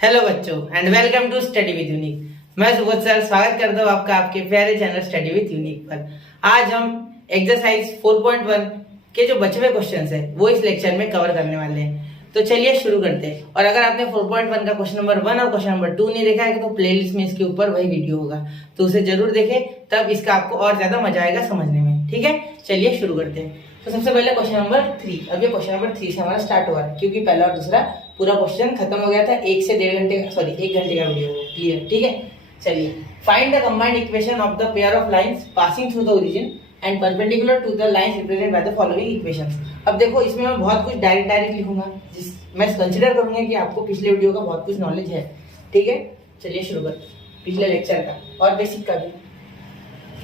Hello बच्चों and welcome to study with Unique. मैं Subodh sir स्वागत करता हूँ आपका आपके प्यारे चैनल स्टडी विद यूनिक पर। आज हम एक्सरसाइज 4.1 के जो बचे हुए क्वेश्चंस है वो इस लेक्चर में कवर करने वाले हैं। तो चलिए शुरू करते हैं। और अगर आपने 4.1 का क्वेश्चन नंबर 1 और क्वेश्चन नंबर 2 नहीं देखा है तो प्लेलिस्ट में इसके ऊपर वही वीडियो होगा, तो उसे जरूर देखें, तब इसका आपको और ज्यादा मजा आएगा समझने में। ठीक है, चलिए शुरू करते हैं। तो सबसे पहले क्वेश्चन नंबर 3। अब ये क्वेश्चन नंबर 3 से हमारा स्टार्ट हुआ है, क्योंकि पहला और दूसरा पूरा क्वेश्चन खत्म हो गया था। 1 से 1.5 घंटे सॉरी 1 घंटे का वीडियो क्लियर। ठीक है, चलिए find the combined equation of the pair of lines passing through the origin and perpendicular to the lines represented by the following equations. अब देखो इसमें मैं बहुत कुछ डायरेक्ट लिखूंगा, जिस मैं कंसीडर करूंगा कि आपको पिछले वीडियो का बहुत कुछ नॉलेज है। ठीक है, चलिए शुरू करते हैं पिछले लेक्चर का और बेसिक का भी,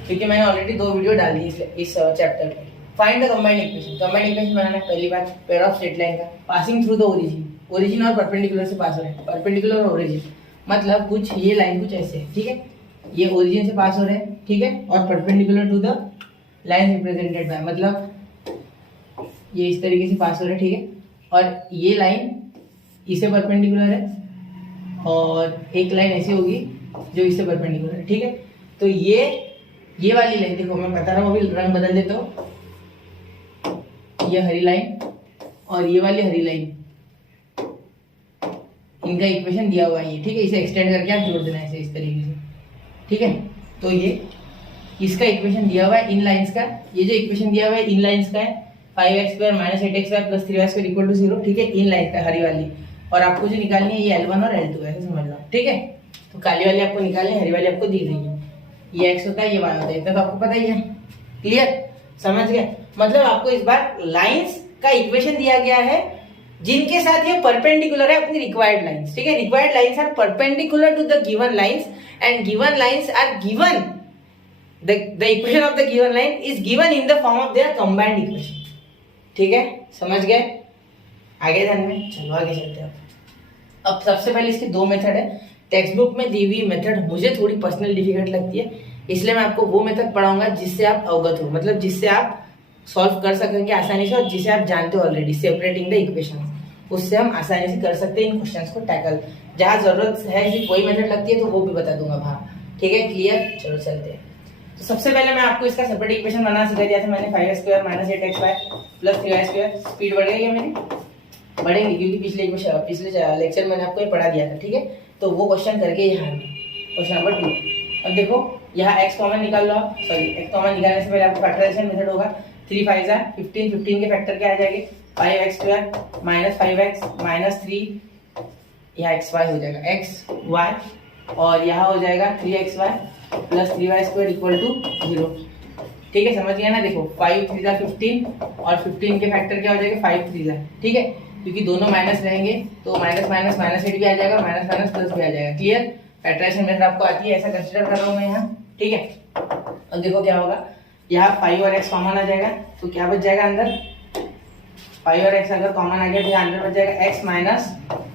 क्योंकि मैंने ऑलरेडी 2 वीडियो डाल दी इस चैप्टर में। Find the combined equation. Combined equation बनाना है। पहली बात पेयर ऑफ स्ट्रेट लाइन का passing through the origin. Origin और परपेंडिकुलर से पास हो रहे हैं। परपेंडिकुलर और ओरिजिन मतलब कुछ ये लाइन कुछ ऐसे है। ठीक है, ये ओरिजिन से पास हो रहे हैं। ठीक है, और perpendicular to the line represented by मतलब ये इस तरीके से पास हो रहे हैं। ठीक है, और ये लाइन इसे परपेंडिकुलर है और एक लाइन ऐसी होगी जो इससे परपेंडिकुलर है। ठीक है, तो ये वाली लाइन देखो, मैं बता रहा हूँ, अभी रंग बदल देता हूँ। ये हरी लाइन और ये वाली हरी लाइन, इनका इक्वेशन दिया हुआ है। ठीक है, इसे एक्सटेंड करके आप जोड़ देना ऐसे इस तरीके से। ठीक है, तो ये इसका इक्वेशन दिया हुआ है इन लाइंस का। ये जो इक्वेशन दिया हुआ है इन लाइंस का है 5x² - 8x² + 3y² = 0। ठीक है, इन लाइन का हरी वाली। और आपको जो निकालनी है ये L1 और L2 ऐसे समझ लो। ठीक है, तो काली वाली आपको निकालनी है, हरी वाली आपको दी गई है। ये x होता है, ये y होता है, इतना तो आपको पता ही है। क्लियर, समझ गए? मतलब आपको इस बार लाइंस का इक्वेशन दिया गया है जिनके साथ ये परपेंडिकुलर है अपनी रिक्वायर्ड लाइंस। ठीक है, required lines are perpendicular to the given lines and given lines are given the equation of the given line is given in the form of their combined equation। ठीक है, समझ गए? आगे ध्यान में, चलो आगे चलते हैं। अब सबसे पहले इसके 2 मेथड है। टेक्स्ट बुक में दी हुई मेथड मुझे थोड़ी पर्सनल डिफिकल्ट लगती है, इसलिए मैं आपको वो मेथड पढ़ाऊंगा जिससे आप अवगत हो, मतलब जिससे आप सॉल्व कर सकेंगे आसानी से, और जिसे आप जानते हो ऑलरेडी, सेपरेटिंग द इक्वेशन, उससे हम आसानी से कर सकते हैं इन क्वेश्चंस को टैकल। जहाँ जरूरत है कि कोई मेथड लगती है तो वो भी बता दूंगा वहाँ। ठीक है, क्लियर? चलो चलते हैं। तो सबसे पहले मैं आपको इसका सेपरेट इक्वेशन बनाना सिखा दिया था मैंने। 5x² - 8xy + 3y²। स्पीड बढ़ गई है मेरी, बढ़ेगी क्योंकि पिछले लेक्चर मैंने आपको ये पढ़ा दिया था। ठीक है, तो वो क्वेश्चन करके यहाँ क्वेश्चन नंबर 2। अब देखो यहाँ x कॉमन निकाल लो आप, सॉरी x कॉमन निकालने से पहले आपको फैक्टराइजेशन मेथड होगा। 3 × 5 = 15, 15 के फैक्टर क्या आ जाएंगे? 5x² - 5x - 3, यहाँ xy हो जाएगा xy, और यहाँ हो जाएगा 3xy + 3y² = 0। ठीक है, समझ गया ना? देखो 5 × 3 = 15 और 15 के फैक्टर क्या हो जाएगा? 5 × 3 = ठीक है, क्योंकि दोनों माइनस रहेंगे तो -8 भी आ जाएगा, -+ भी आ जाएगा। क्लियर? फैक्टराइजेशन मेथड आपको आती है, ऐसा कंसीडर कर रहा हूं मैं यहाँ। ठीक है, अब देखो क्या होगा, यहाँ 5 और x कॉमन आ जाएगा तो क्या बच जाएगा अंदर? 5 और x अगर कॉमन आ गया तो यहाँ अंदर बच जाएगा x -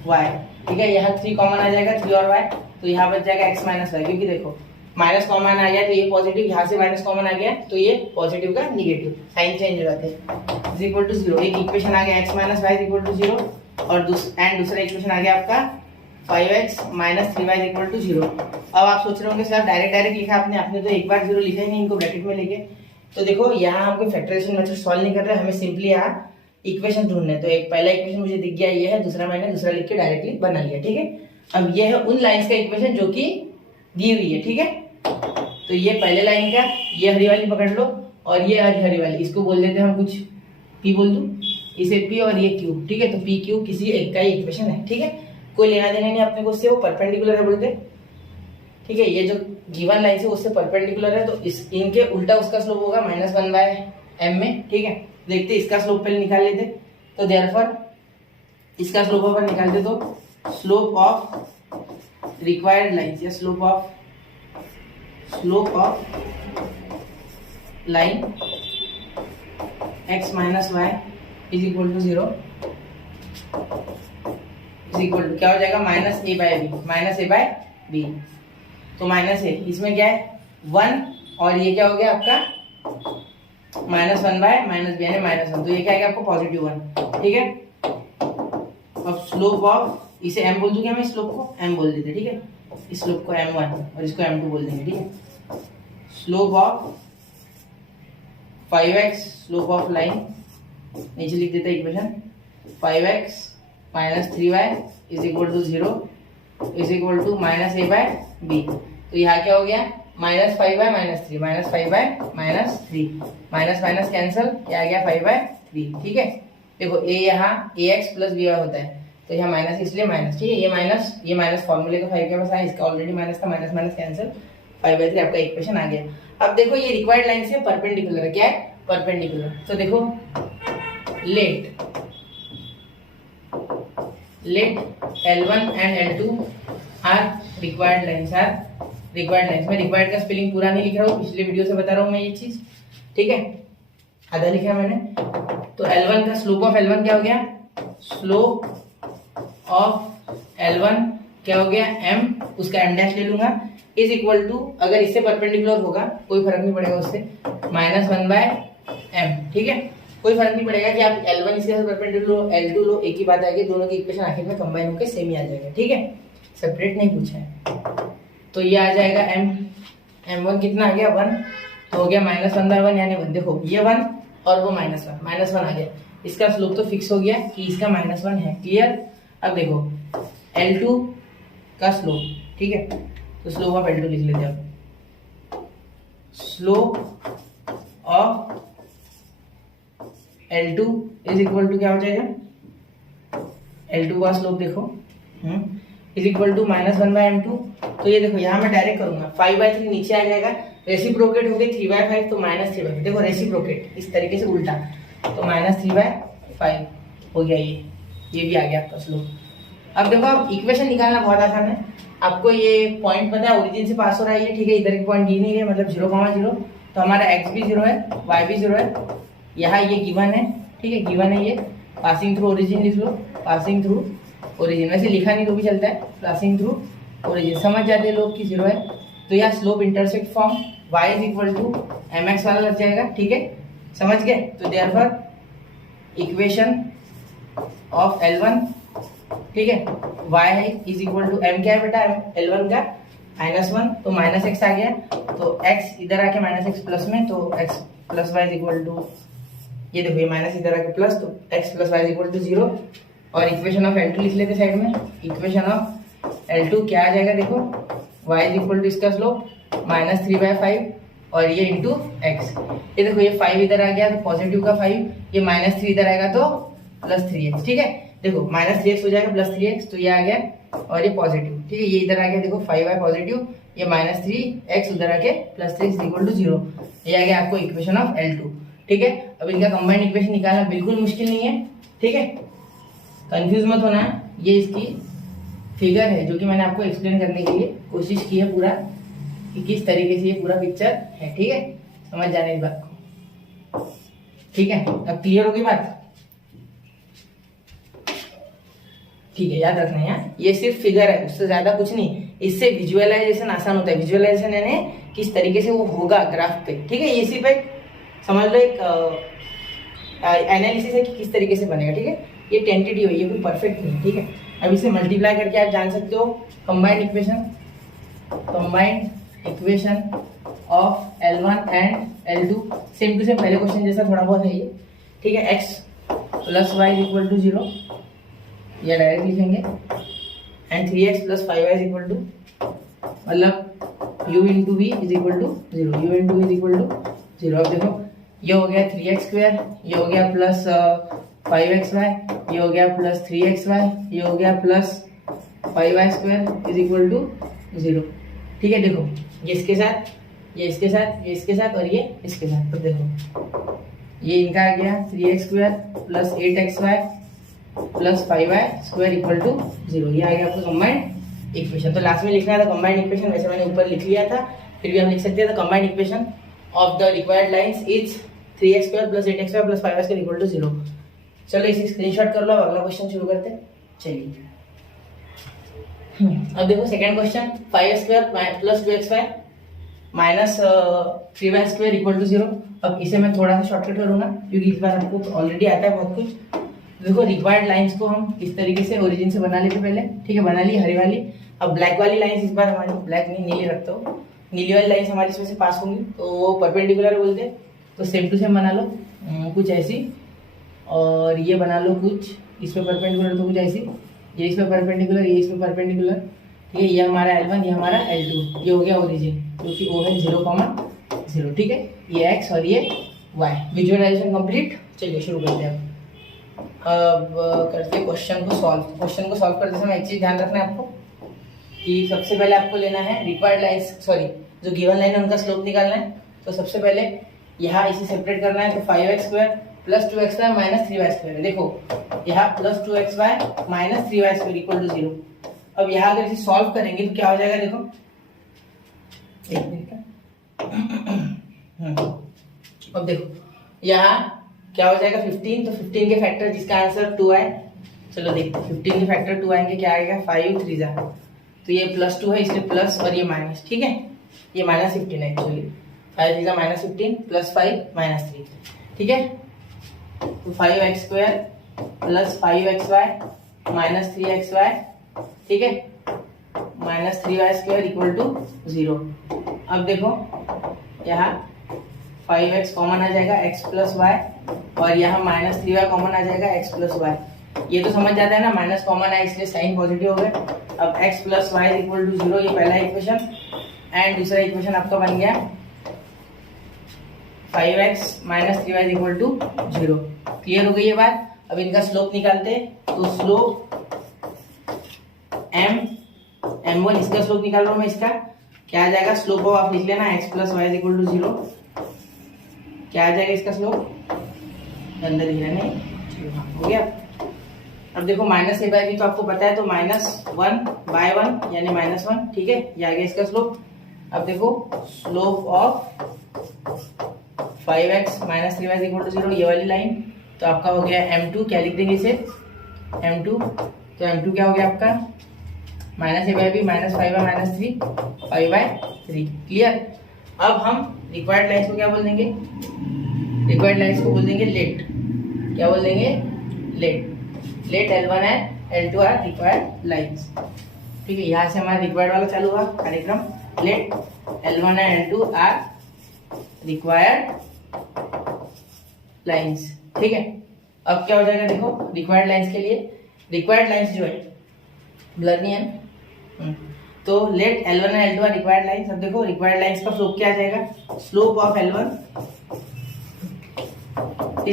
y। ठीक है, यहाँ 3 कॉमन आ जाएगा, 3 और y, तो यहाँ बच जाएगा x - y, क्योंकि देखो माइनस कॉमन आ गया तो ये पॉजिटिव, यहाँ से माइनस कॉमन आ गया तो ये पॉजिटिव का निगेटिव साइन चेंज हो जाते हैं। = 0। एक इक्वेशन आ गया x - y = 0 और दूसरा इक्वेशन आ गया आपका 5x - 3y = 0। अब आप सोच रहे होंगे सर डायरेक्ट लिखा आपने तो एक बार 0 लिखा ही नहीं, इनको ब्रैकेट में लेके। तो देखो यहाँ हम कोई फैक्टराइजेशन मेथड सॉल्व नहीं कर रहे, हमें सिंपली यहाँ इक्वेशन ढूंढना है। तो एक पहला इक्वेशन मुझे दिख गया, ये है, दूसरा मैंने दूसरा लिख के डायरेक्टली बना लिया। ठीक है, अब ये है उन लाइंस का इक्वेशन जो कि दी हुई है। ठीक है, तो ये पहले लाइन का, ये हरी वाली पकड़ लो और ये हरी वाली, इसको बोल देते हैं हम कुछ p बोल दूं, इसे p और ये q। ठीक है, तो p q किसी एक का ही इक्वेशन है। ठीक है, कोई लेना देना नहीं अपने को उससे, वो परपेंडिकुलर है बोलते। ठीक है, ये जो गिवन लाइन है उससे परपेंडिकुलर है, तो इनके उल्टा उसका स्लोप होगा -1/m में। ठीक है, देखते इसका स्लोप पहले निकाल लेते। तो देयरफॉर इसका स्लोप अपन निकालते, तो स्लोप ऑफ रिक्वायर्ड लाइंस या slope of line x - y = 0 क्या हो जाएगा? -a/b। तो माइनस है, इसमें क्या है 1, और ये क्या हो गया आपका -1/-b यानी -1, तो ये क्या आएगा आपको +1। ठीक है, अब स्लोप ऑफ इसे m बोल दूंगा, मैं स्लोप को m बोल देते, ठीक है। इस स्लोप को m1 और इसको m2 बोल देंगे, ठीक है। Slope of 5x, slope of line, नीचे लिख देते equation 5x minus 3y is equal to 0 is equal to minus a by b। तो यहाँ क्या हो गया, minus 5y minus 3, minus 5y minus 3, minus minus cancel, क्या आ गया 5/3, ठीक है। देखो a यहाँ ax प्लस by होता है, तो यहाँ माइनस इसलिए माइनस, ठीक है। ये माइनस फॉर्मूले का 5 के पास आया, इसका ऑलरेडी माइनस था, माइनस माइनस कैंसिल, 5/3 आपका इक्वेशन आ गया। अब देखो ये रिक्वायर्ड लाइन से परपेंडिकुलर है, क्या है, परपेंडिकुलर। तो देखो let L1 and L2 are required lines, मैं रिक्वायर्ड का स्पेलिंग पूरा नहीं लिख रहा हूँ, पिछले वीडियो से बता रहा हूँ मैं ये चीज, ठीक है। आधा लिखा है मैंने। तो L1 का स्लोप ऑफ L1 क्या हो गया, स्लोप ऑफ L1 क्या हो गया m, उसका m डैश ले लूंगा, इज इक्वल टू, अगर इससे परपेंडिकुलर होगा कोई फर्क नहीं पड़ेगा उससे, -1/m, ठीक है। कोई फर्क नहीं पड़ेगा कि आप L1 इसके साथ परपेंडिकुलर लो, L2 लो, एक ही बात आएगी, दोनों की इक्वेशन आखिर में कंबाइन होकर सेम ही आ जाएगा, ठीक है। सेपरेट नहीं पूछा है। तो ये आ जाएगा m1 कितना आ गया 1, तो हो गया -1/1 यानी 1। देखो ये 1 और वो -1 आ गया, इसका स्लोप तो फिक्स हो गया कि इसका -1 है, क्लियर। अब देखो L2 का स्लोप, ठीक है, तो स्लोप ऑफ L2 लिख लेते हैं। Slope of L2 is equal to क्या हो जाएगा, L2 का स्लोप देखो इज इक्वल टू -1/m2। तो ये देखो यहाँ मैं डायरेक्ट करूंगा, 5/3 नीचे आ जाएगा, रेसिप्रोकेट हो गई 3/5, तो -3/5, देखो रेसिप्रोकेट इस तरीके से उल्टा, तो -3/5 हो गया, ये भी आ गया आपका स्लोप। अब देखो अब इक्वेशन निकालना बहुत आसान है, आपको ये पॉइंट पता है, ओरिजिन से पास हो रहा है ये, ठीक है। इधर के पॉइंट दी नहीं गए, मतलब 0,0, तो हमारा x भी 0 है, y भी 0 है, यहाँ ये गिवन है, ठीक है, गिवन है ये। पासिंग थ्रू ओरिजिन लिख लो, पासिंग थ्रू ओरिजिन, वैसे लिखा नहीं तो भी चलता है, पासिंग थ्रू ओरिजिन, समझ जाते हैं लोग कि 0 है। तो यहाँ slope intersect form y is equal to mx वाला लग जाएगा, ठीक है, समझ गए। तो देयरफॉर इक्वेशन ऑफ L1, ठीक है, y है इज इक्वल टू m, क्या है बेटा L1 का -1, तो -x आ गया, तो x इधर आके -x प्लस में, तो x plus y is equal to, ये देखो ये माइनस इधर आके प्लस, तो x plus y is equal to 0। और इक्वेशन ऑफ L2 लिख लेते साइड में, इक्वेशन ऑफ L2 क्या आ जाएगा, देखो y इज इक्वल टू इसका स्लोप -3/5 और ये इंटू x, ये देखो ये 5 इधर आ गया तो पॉजिटिव का 5, ये -3 इधर आएगा तो +3x, ठीक है। देखो -3x हो जाएगा +3x, तो ये आ गया और ये पॉजिटिव, ठीक है, ये इधर आ गया, देखो 5y पॉजिटिव, ये -3x उधर आके +3x इक्वल टू 0, ये आ गया आपको इक्वेशन ऑफ L2, ठीक है। अब इनका कंबाइंड इक्वेशन निकालना बिल्कुल मुश्किल नहीं है, ठीक है, कंफ्यूज मत होना। ये इसकी फिगर है जो कि मैंने आपको एक्सप्लेन करने के लिए कोशिश की है पूरा, कि किस तरीके से ये पूरा पिक्चर है, ठीक है, समझ जाने इस बात को, ठीक है। अब क्लियर होगी बात, ठीक है, याद रखना है, ये सिर्फ फिगर है, उससे ज्यादा कुछ नहीं। इससे विजुअलाइजेशन आसान होता है, विजुअलाइजेशन यानी किस तरीके से वो होगा ग्राफ पे, ठीक है। ये सिर्फ एक समझ लो एक एनालिसिस है कि किस तरीके से बनेगा, ठीक है। ये टेंटेटिव है, ये कोई परफेक्ट नहीं, ठीक है। अब इसे मल्टीप्लाई करके आप जान सकते हो combined equation of L1 and L2, same to same पहले क्वेश्चन जैसा थोड़ा बहुत है ये, ठीक है। x plus y is equal to 0, या डायरेक्ट लिखेंगे, and 3x plus 5y is equal to, मतलब u into v is equal to 0, u into v is equal to 0। अब देखो ये हो गया 3x², ये हो गया प्लस 5xy, ये हो गया प्लस 3xy, ये हो गया plus 5y² is equal to 0, ठीक है। देखो ये इसके साथ, ये इसके साथ, ये इसके साथ और ये इसके साथ, तो देखो ये इनका आ गया 3x² plus 8xy plus 5y² equal to 0, ये आ गया आपको कंबाइंड इक्वेशन। तो लास्ट में लिखना था कंबाइंड इक्वेशन, वैसे मैंने ऊपर लिख लिया था, फिर भी हम लिख सकते हैं। The combined equation of the required lines is 3x² plus 8xy plus 5y² equal to 0। चलो इसे स्क्रीनशॉट कर लो, अगला क्वेश्चन शुरू करते हैं। चलिए अब देखो second question, 5x² plus 2xy minus 3y² equal to 0। अब इसे मैं थोड़ा सा शॉर्टकट करूंगा क्योंकि इस बार आपको ऑलरेडी आता है बहुत कुछ। देखो रिक्वायर्ड लाइंस को हम इस तरीके से ओरिजिन से बना लेते पहले, ठीक है, बना ली हरी वाली। अब ब्लैक वाली लाइंस इस बार हमारी, ब्लैक नहीं नीली रखता हूँ, नीली वाली लाइंस हमारी इसमें से पास होंगी तो वो परपेंडिकुलर बोलते हैं। तो सेम टू सेम बना लो कुछ ऐसी, और ये बना लो कुछ इसमें परपेंडिकुलर तो कुछ ऐसी, ये इसमें परपेंडिकुलर, ये इसमें परपेंडिकुलर, ठीक है। ये हमारा L1, ये हमारा L2, ये हो गया ओरिजिन क्योंकि वो है 0,0, ठीक है। ये x और ये y, विजुअलाइजेशन कंप्लीट। चलिए शुरू करते हैं अब करते हैं क्वेश्चन को सॉल्व। क्वेश्चन को सॉल्व करते समय एक चीज ध्यान रखना है आपको कि सबसे पहले आपको लेना है रिक्वायर्ड लाइंस, सॉरी जो गिवन लाइन है उनका स्लोप निकालना है। तो सबसे पहले यहाँ इसे सेपरेट करना है, तो 5x² + 2xy - 3y²। देखो यहाँ + 2xy - 3y² = 0। अब यहाँ अगर इसे सॉल्व करेंगे तो क्या हो जाएगा, देखो एक मिनट। अब देखो यहाँ क्या हो जाएगा 15, तो 15 के फैक्टर जिसका आंसर 2 आए, चलो देखते हैं 15 के फैक्टर 2 आएंगे, क्या आएगा 5 3 जा, तो ये +2 है इसलिए प्लस और ये माइनस, ठीक है। ये -15 है एक्चुअली, 5 3 -15 + 5 - 3, ठीक है। तो 5x² + 5xy - 3xy, ठीक है, -3y² = 0। अब देखो यहाँ 5x कॉमन आ जाएगा, x + y, और यहाँ -3y कॉमन आ जाएगा, x + y। ये तो समझ जाता है ना, माइनस कॉमन है इसलिए साइन पॉजिटिव हो गया। अब x + y = 0, ये पहला इक्वेशन। एंड दूसरा इक्वेशन आपका बन गया 5x - 3y = 0। क्लियर हो गई ये बात। अब इनका स्लोप निकालते हैं, तो स्लोप m1, इसका स्लोप निकाल रहा हूं मैं, इसका क्या आ जाएगा, स्लोप ऑफ आप लिख लेना x + y = 0। क्या आ जाएगा इसका स्लोप, अंदर ही है नहीं, हो गया। अब देखो -a/b तो आपको पता है, तो -1/1 यानी -1, ठीक है, ये आ गया इसका स्लोप। अब देखो स्लोप ऑफ 5x - 3y = 0, ये वाली लाइन, तो आपका हो गया m2। क्या लिख देंगे इसे, m2, तो m2 क्या हो गया आपका -a/b -5y - 3 5/3। क्लियर। अब हम रिक्वायर्ड लाइंस को क्या बोल देंगे, रिक्वायर्ड लाइंस को बोल देंगे लेट। क्या बोल देंगे, let L1 and L2 are required lines, ठीक है। यहाँ से हमारा रिक्वायर्ड वाला चालू हुआ कार्यक्रम, let L1 and L2 are required lines, ठीक है। अब क्या हो जाएगा, देखो रिक्वायर्ड लाइंस के लिए, रिक्वायर्ड लाइंस जो है ब्लर नहीं है, तो let L1 and L2 are required lines. अब देखो रिक्वायर्ड लाइंस का स्लोप क्या आ जाएगा, स्लोप ऑफ L1 =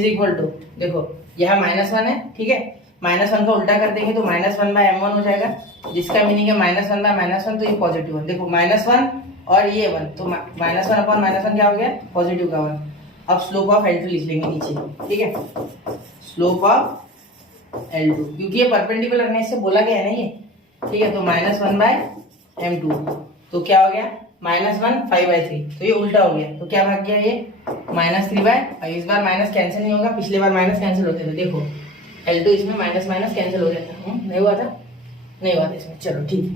देखो यहाँ -1 है, ठीक है, -1 का उल्टा कर देंगे तो -1/m1 हो जाएगा, जिसका मीनिंग है -1/-1, तो ये पॉजिटिव है। देखो -1 और ये 1, तो -1/-1 क्या हो गया, पॉजिटिव का 1। अब स्लोप ऑफ L2 लिख लेंगे नीचे, ठीक है, स्लोप ऑफ L2, क्योंकि ये परपेंडिकुलर है इससे बोला गया है ना ये, ठीक है। तो -1/m2, तो क्या हो गया -1 5/3, तो ये उल्टा हो गया, तो क्या भाग गया ये -3/5। इस बार माइनस कैंसिल नहीं होगा, पिछले बार माइनस कैंसिल होते थे, देखो L2 इसमें माइनस कैंसिल हो जाता, नहीं हुआ था, नहीं हुआ था इसमें, चलो ठीक है।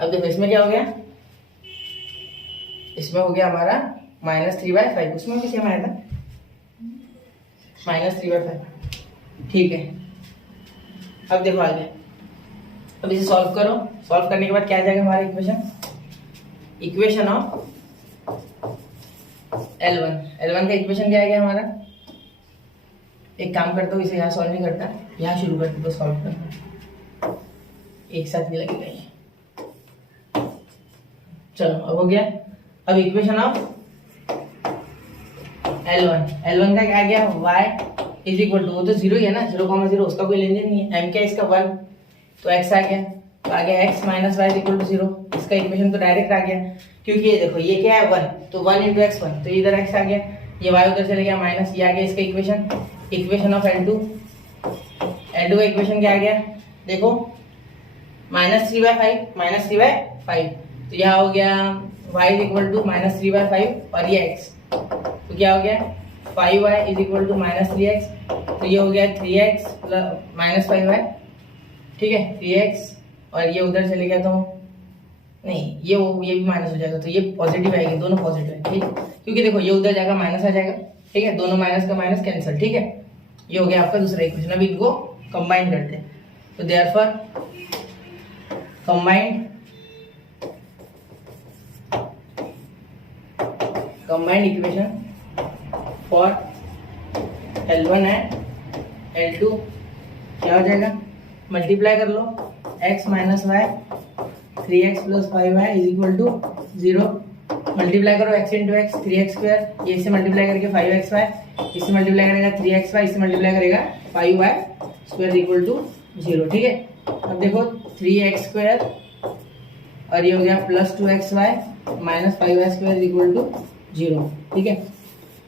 अब देखो इसमें क्या हो गया, इसमें हो गया हमारा -3/5, उसमें भी सेम आया था -3/5, ठीक है। अब देखो आगे, अब इसे सॉल्व करो, सॉल्व करने के बाद क्या आ जाएगा हमारा इक्वेशन ऑफ L1 का इक्वेशन क्या आ गया हमारा, एक काम करता हूँ, इसे यहाँ सॉल्व नहीं करता, यहाँ शुरू करते तो सॉल्व करना, एक साथ नहीं लगेगा ये। चलो अब हो गया। अब इक्वेशन ऑफ L1 का क्या आ गया, y = वो तो 0 ही है ना, 0,0, उसका कोई लेन देन नहीं है। m क्या इसका 1, तो x आ गया, तो आ गया x - y = 0। इसका इक्वेशन तो डायरेक्ट आ गया, क्योंकि ये देखो ये क्या है 1, तो 1 × x1, तो इधर x आ गया, ये y उधर चले गया माइनस, ये आ गया इसका इक्वेशन ऑफ L2 का इक्वेशन क्या आ गया, देखो -3/5, तो यहाँ हो गया y = -3/5 और ये x, तो क्या हो गया 5y = -3x, तो ये हो गया 3x - 5y, ठीक है, 3x, और ये उधर चले गया तो नहीं, ये भी माइनस हो जाएगा, तो ये पॉजिटिव आएगी, दोनों पॉजिटिव है, ठीक, क्योंकि देखो ये उधर जाएगा माइनस आ जाएगा, ठीक है, दोनों माइनस का माइनस कैंसिल, ठीक है। ये हो गया आपका दूसरा इक्वेशन। अब इनको कंबाइन करते हैं, तो therefore combined equation for L1 and L2 क्या हो जाएगा, मल्टीप्लाई कर लो x minus y 3x plus 5y is equal to 0, multiply करो x into x 3x square, ये इससे मल्टीप्लाई करके 5xy, इससे मल्टीप्लाई करेगा 3xy, इससे मल्टीप्लाई करेगा 5y स्क्वायर इक्वल टू 0। ठीक है, अब देखो 3x स्क्वायर और ये हो गया plus 2xy minus 5y square equal to 0। ठीक है,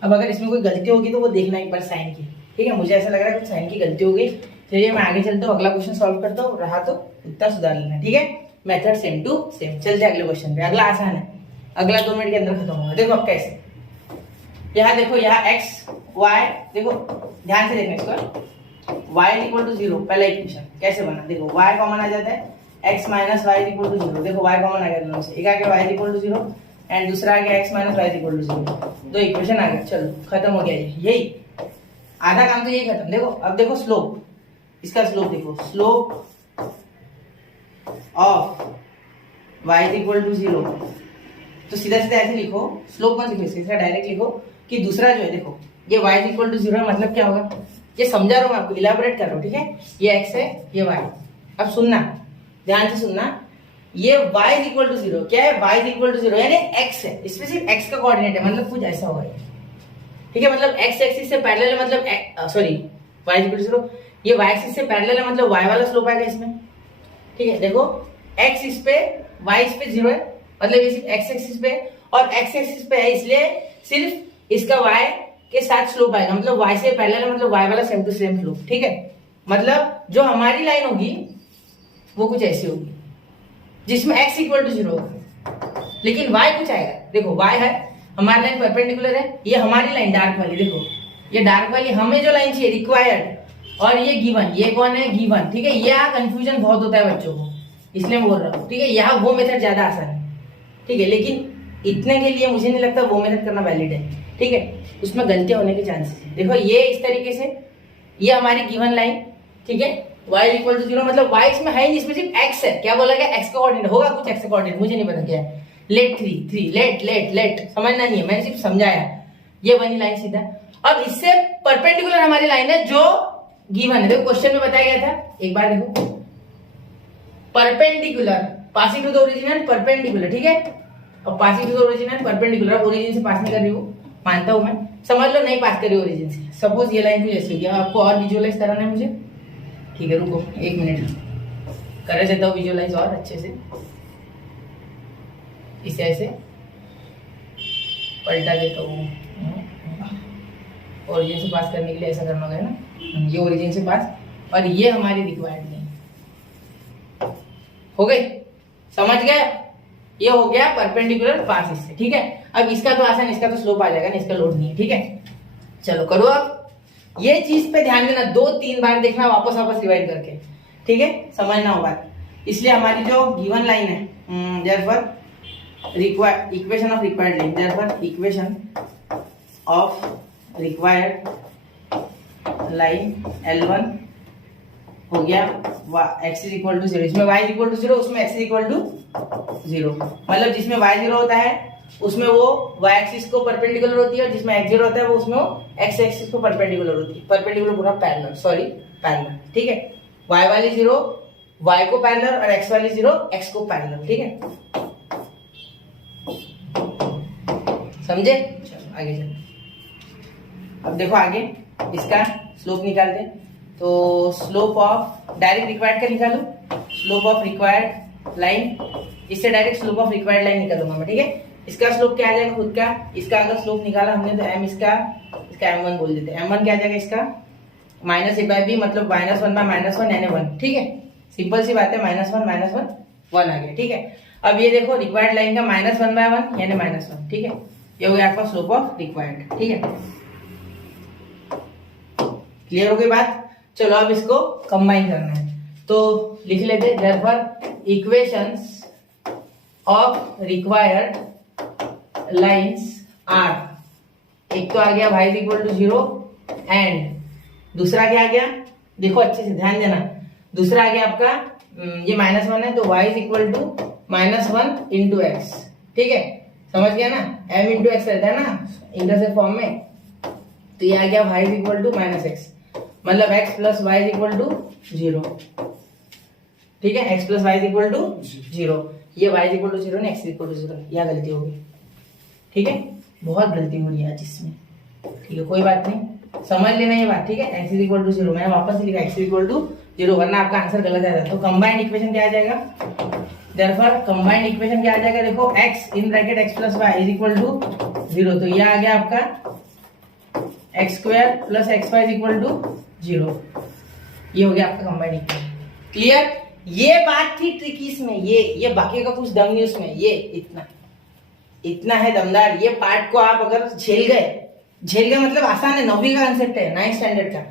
अब अगर इसमें कोई गलती होगी तो वो देखना एक बार साइन की। ठीक है, मुझे ऐसा लग रहा है कुछ साइन की गलती हो गई, चलिए मैं आगे चलता हूँ, अगला क्वेश्चन सॉल्व करता हूँ, रहा तो इतना सुधार लेना। ठीक है, मेथड सेम टू सेम। चलते अगले क्वेश्चन पे, अगला आसान है, अगला 2 मिनट के अंदर खत्म होगा। देखो अब कैसे, यहाँ देखो, यहाँ x y, देखो ध्यान से देखना इसको, y इक्वल टू 0 पहला इक्वेशन कैसे बना, देखो y कॉमन आ जाता है, x minus y equal to 0, देखो y कॉमन आ गया दोनों से, एक आ गया y इक्वल टू 0 एंड दूसरा आ गया x minus y equal to 0, दो इक्वेशन आ गए, चलो खत्म हो गया ये, यही आधा काम तो यही खत्म। देखो अब देखो स्लोप, इसका स्लोप देखो, slope of y equal to 0, तो सीधा सीधा ऐसे लिखो, स्लोप मत लिखो, इसका डायरेक्ट लिखो कि दूसरा जो है देखो ये y इक्वल टू 0 मतलब क्या होगा, ये समझा रहा हूँ मैं आपको, इलाबोरेट कर रहा हूँ। ठीक है, ये x है, ये y, अब सुनना ध्यान से सुनना, ये y इक्वल टू 0 क्या है, y इक्वल टू 0 यानी x है, इसमें सिर्फ x का कोऑर्डिनेट है, मतलब कुछ ऐसा होगा। ठीक है, मतलब x एक्सिस से पैरेलल है, मतलब सॉरी y इक्वल टू 0, ये y एक्सिस से पैरेलल है, मतलब y वाला स्लोप आएगा इसमें। ठीक है, देखो x इस पे y इस पे 0 है, मतलब ये सिर्फ x एक्सिस पे और x एक्सिस पे है, इसलिए सिर्फ इसका y के साथ स्लोप आएगा, मतलब y से पैरेलल है, मतलब y वाला सेम टू सेम स्लोप। ठीक है, मतलब जो हमारी लाइन होगी वो कुछ ऐसी होगी जिसमें x इक्वल टू 0 होगा, लेकिन y कुछ आएगा। देखो y है, हमारी लाइन परपेंडिकुलर है, ये हमारी लाइन डार्क वाली, देखो ये डार्क वाली हमें जो लाइन चाहिए रिक्वायर्ड, और ये गिवन, ये कौन है, गिवन। ठीक है, यहाँ कंफ्यूजन बहुत होता है बच्चों को, इसलिए मैं बोल रहा हूँ। ठीक है, यहाँ वो मेथड ज्यादा आसान है। ठीक है, लेकिन इतने के लिए मुझे नहीं लगता वो मेथड करना वैलिड है। ठीक है, उसमें गलतियां होने के चांसेस है। देखो ये इस तरीके से, ये हमारी गिवन लाइन, ठीक है, y इक्वल टू 0 मतलब y इसमें है नहीं, इसमें सिर्फ x है, क्या बोला गया, x का कोऑर्डिनेट होगा, कुछ x का कोऑर्डिनेट मुझे नहीं पता क्या है, लेट 3 लेट समझना नहीं है, मैंने सिर्फ समझाया, ये बनी लाइन सीधा। अब इससे परपेंडिकुलर हमारी लाइन है जो गिवन है, देखो क्वेश्चन में बताया गया था, एक बार देखो, perpendicular passing to the origin and perpendicular. ठीक है, अब passing to the origin and perpendicular, origin से पास नहीं कर रही हूँ, मानता हूं मैं, समझ लो नहीं पास करी ओरिजिन से, सपोज ये लाइन कुछ ऐसी होगी, आपको और विजुअलाइज कराना है मुझे। ठीक है, रुको 1 मिनट कर देता हूँ विजुअलाइज और अच्छे से, इसे ऐसे पलटा देता हूँ, ओरिजिन से पास करने के लिए ऐसा करना होगा ना, ये ओरिजिन से पास, और ये हमारी रिक्वायर्ड नहीं हो गई, समझ गए, ये हो गया परपेंडिकुलर पास इससे। ठीक है, अब इसका तो आसान, इसका तो स्लोप आ जाएगा ना, इसका लोड नहीं है। ठीक है, चलो करो, अब ये चीज पे ध्यान देना, 2-3 बार देखना, वापस रिवाइड करके। ठीक है, समझना होगा, इसलिए हमारी जो गिवन लाइन है, therefore equation of required line, therefore equation of required line L1 हो गया x इज इक्वल टू 0, इसमें y इज इक्वल टू 0, उसमें x इज इक्वल टू 0, मतलब जिसमें y 0 होता है उसमें वो y एक्सिस को परपेंडिकुलर होती है, और जिसमें x 0 होता है वो उसमें वो x एक्सिस को परपेंडिकुलर होती है, परपेंडिकुलर पूरा पैरेलल, सॉरी पैरेलल। ठीक है, y वाली 0 y को पैरेलल और x वाली 0 x को पैरेलल। ठीक है, समझे, चलो आगे चलो। अब देखो आगे इसका स्लोप निकालते हैं, तो स्लोप ऑफ डायरेक्ट रिक्वायर्ड का निकालू, स्लोप ऑफ रिक्वायर्ड लाइन, इससे direct slope of required line निकालूंगा मैं। ठीक है, इसका स्लोप क्या आ जाएगा खुद का, इसका अगर स्लोप निकाला हमने तो m, इसका m1 बोल देते हैं, m1 क्या आ जाएगा इसका माइनस a/b, मतलब -1/-1 यानी 1। ठीक है, सिंपल सी बात है, -1 1 आ गया। ठीक है, अब ये देखो रिक्वायर्ड लाइन का -1/1 यानी -1। ठीक है, ये हो गया आपका स्लोप ऑफ रिक्वायर्ड। ठीक है, क्लियर हो गई बात। चलो अब इसको कंबाइन करना है, तो लिख लेते हैं, therefore equations of required lines are, एक तो आ गया y इक्वल टू 0 एंड दूसरा क्या आ गया, देखो अच्छे से ध्यान देना, दूसरा आ गया आपका ये -1 है तो y is equal to -1 into x, ठीक है, समझ गया ना, m इंटू एक्स रहता है ना इंटरसेप्ट फॉर्म में, तो ये आ गया y is equal to -x, मतलब x plus y is equal to 0, ठीक है, x plus y is equal to 0, ये y इज इक्वल टू 0 ना x इज इक्वल टू 0, यह गलती हो गई, ठीक है, बहुत गलती हो रही है आज इसमें, ठीक है, कोई बात नहीं, समझ लेना ये बात, ठीक है, x इज इक्वल टू 0, मैंने वापस लिखा x इज इक्वल टू 0, वरना आपका आंसर गलत आ जाता है। तो कंबाइंड इक्वेशन क्या आ जाएगा, देयरफॉर कंबाइंड इक्वेशन क्या आ जाएगा, देखो x in bracket x plus y is equal to 0, तो ये आ गया आपका x square plus xy is equal to 0, ये हो गया आपका कंबाइंड इक्वेशन, क्लियर। ये बात थी ट्रिक इसमें, ये बाकी का कुछ दम नहीं उसमें, ये इतना है दमदार, ये पार्ट को आप अगर झेल गए मतलब आसान है, 9वीं का कंसेप्ट है 9th स्टैंडर्ड का,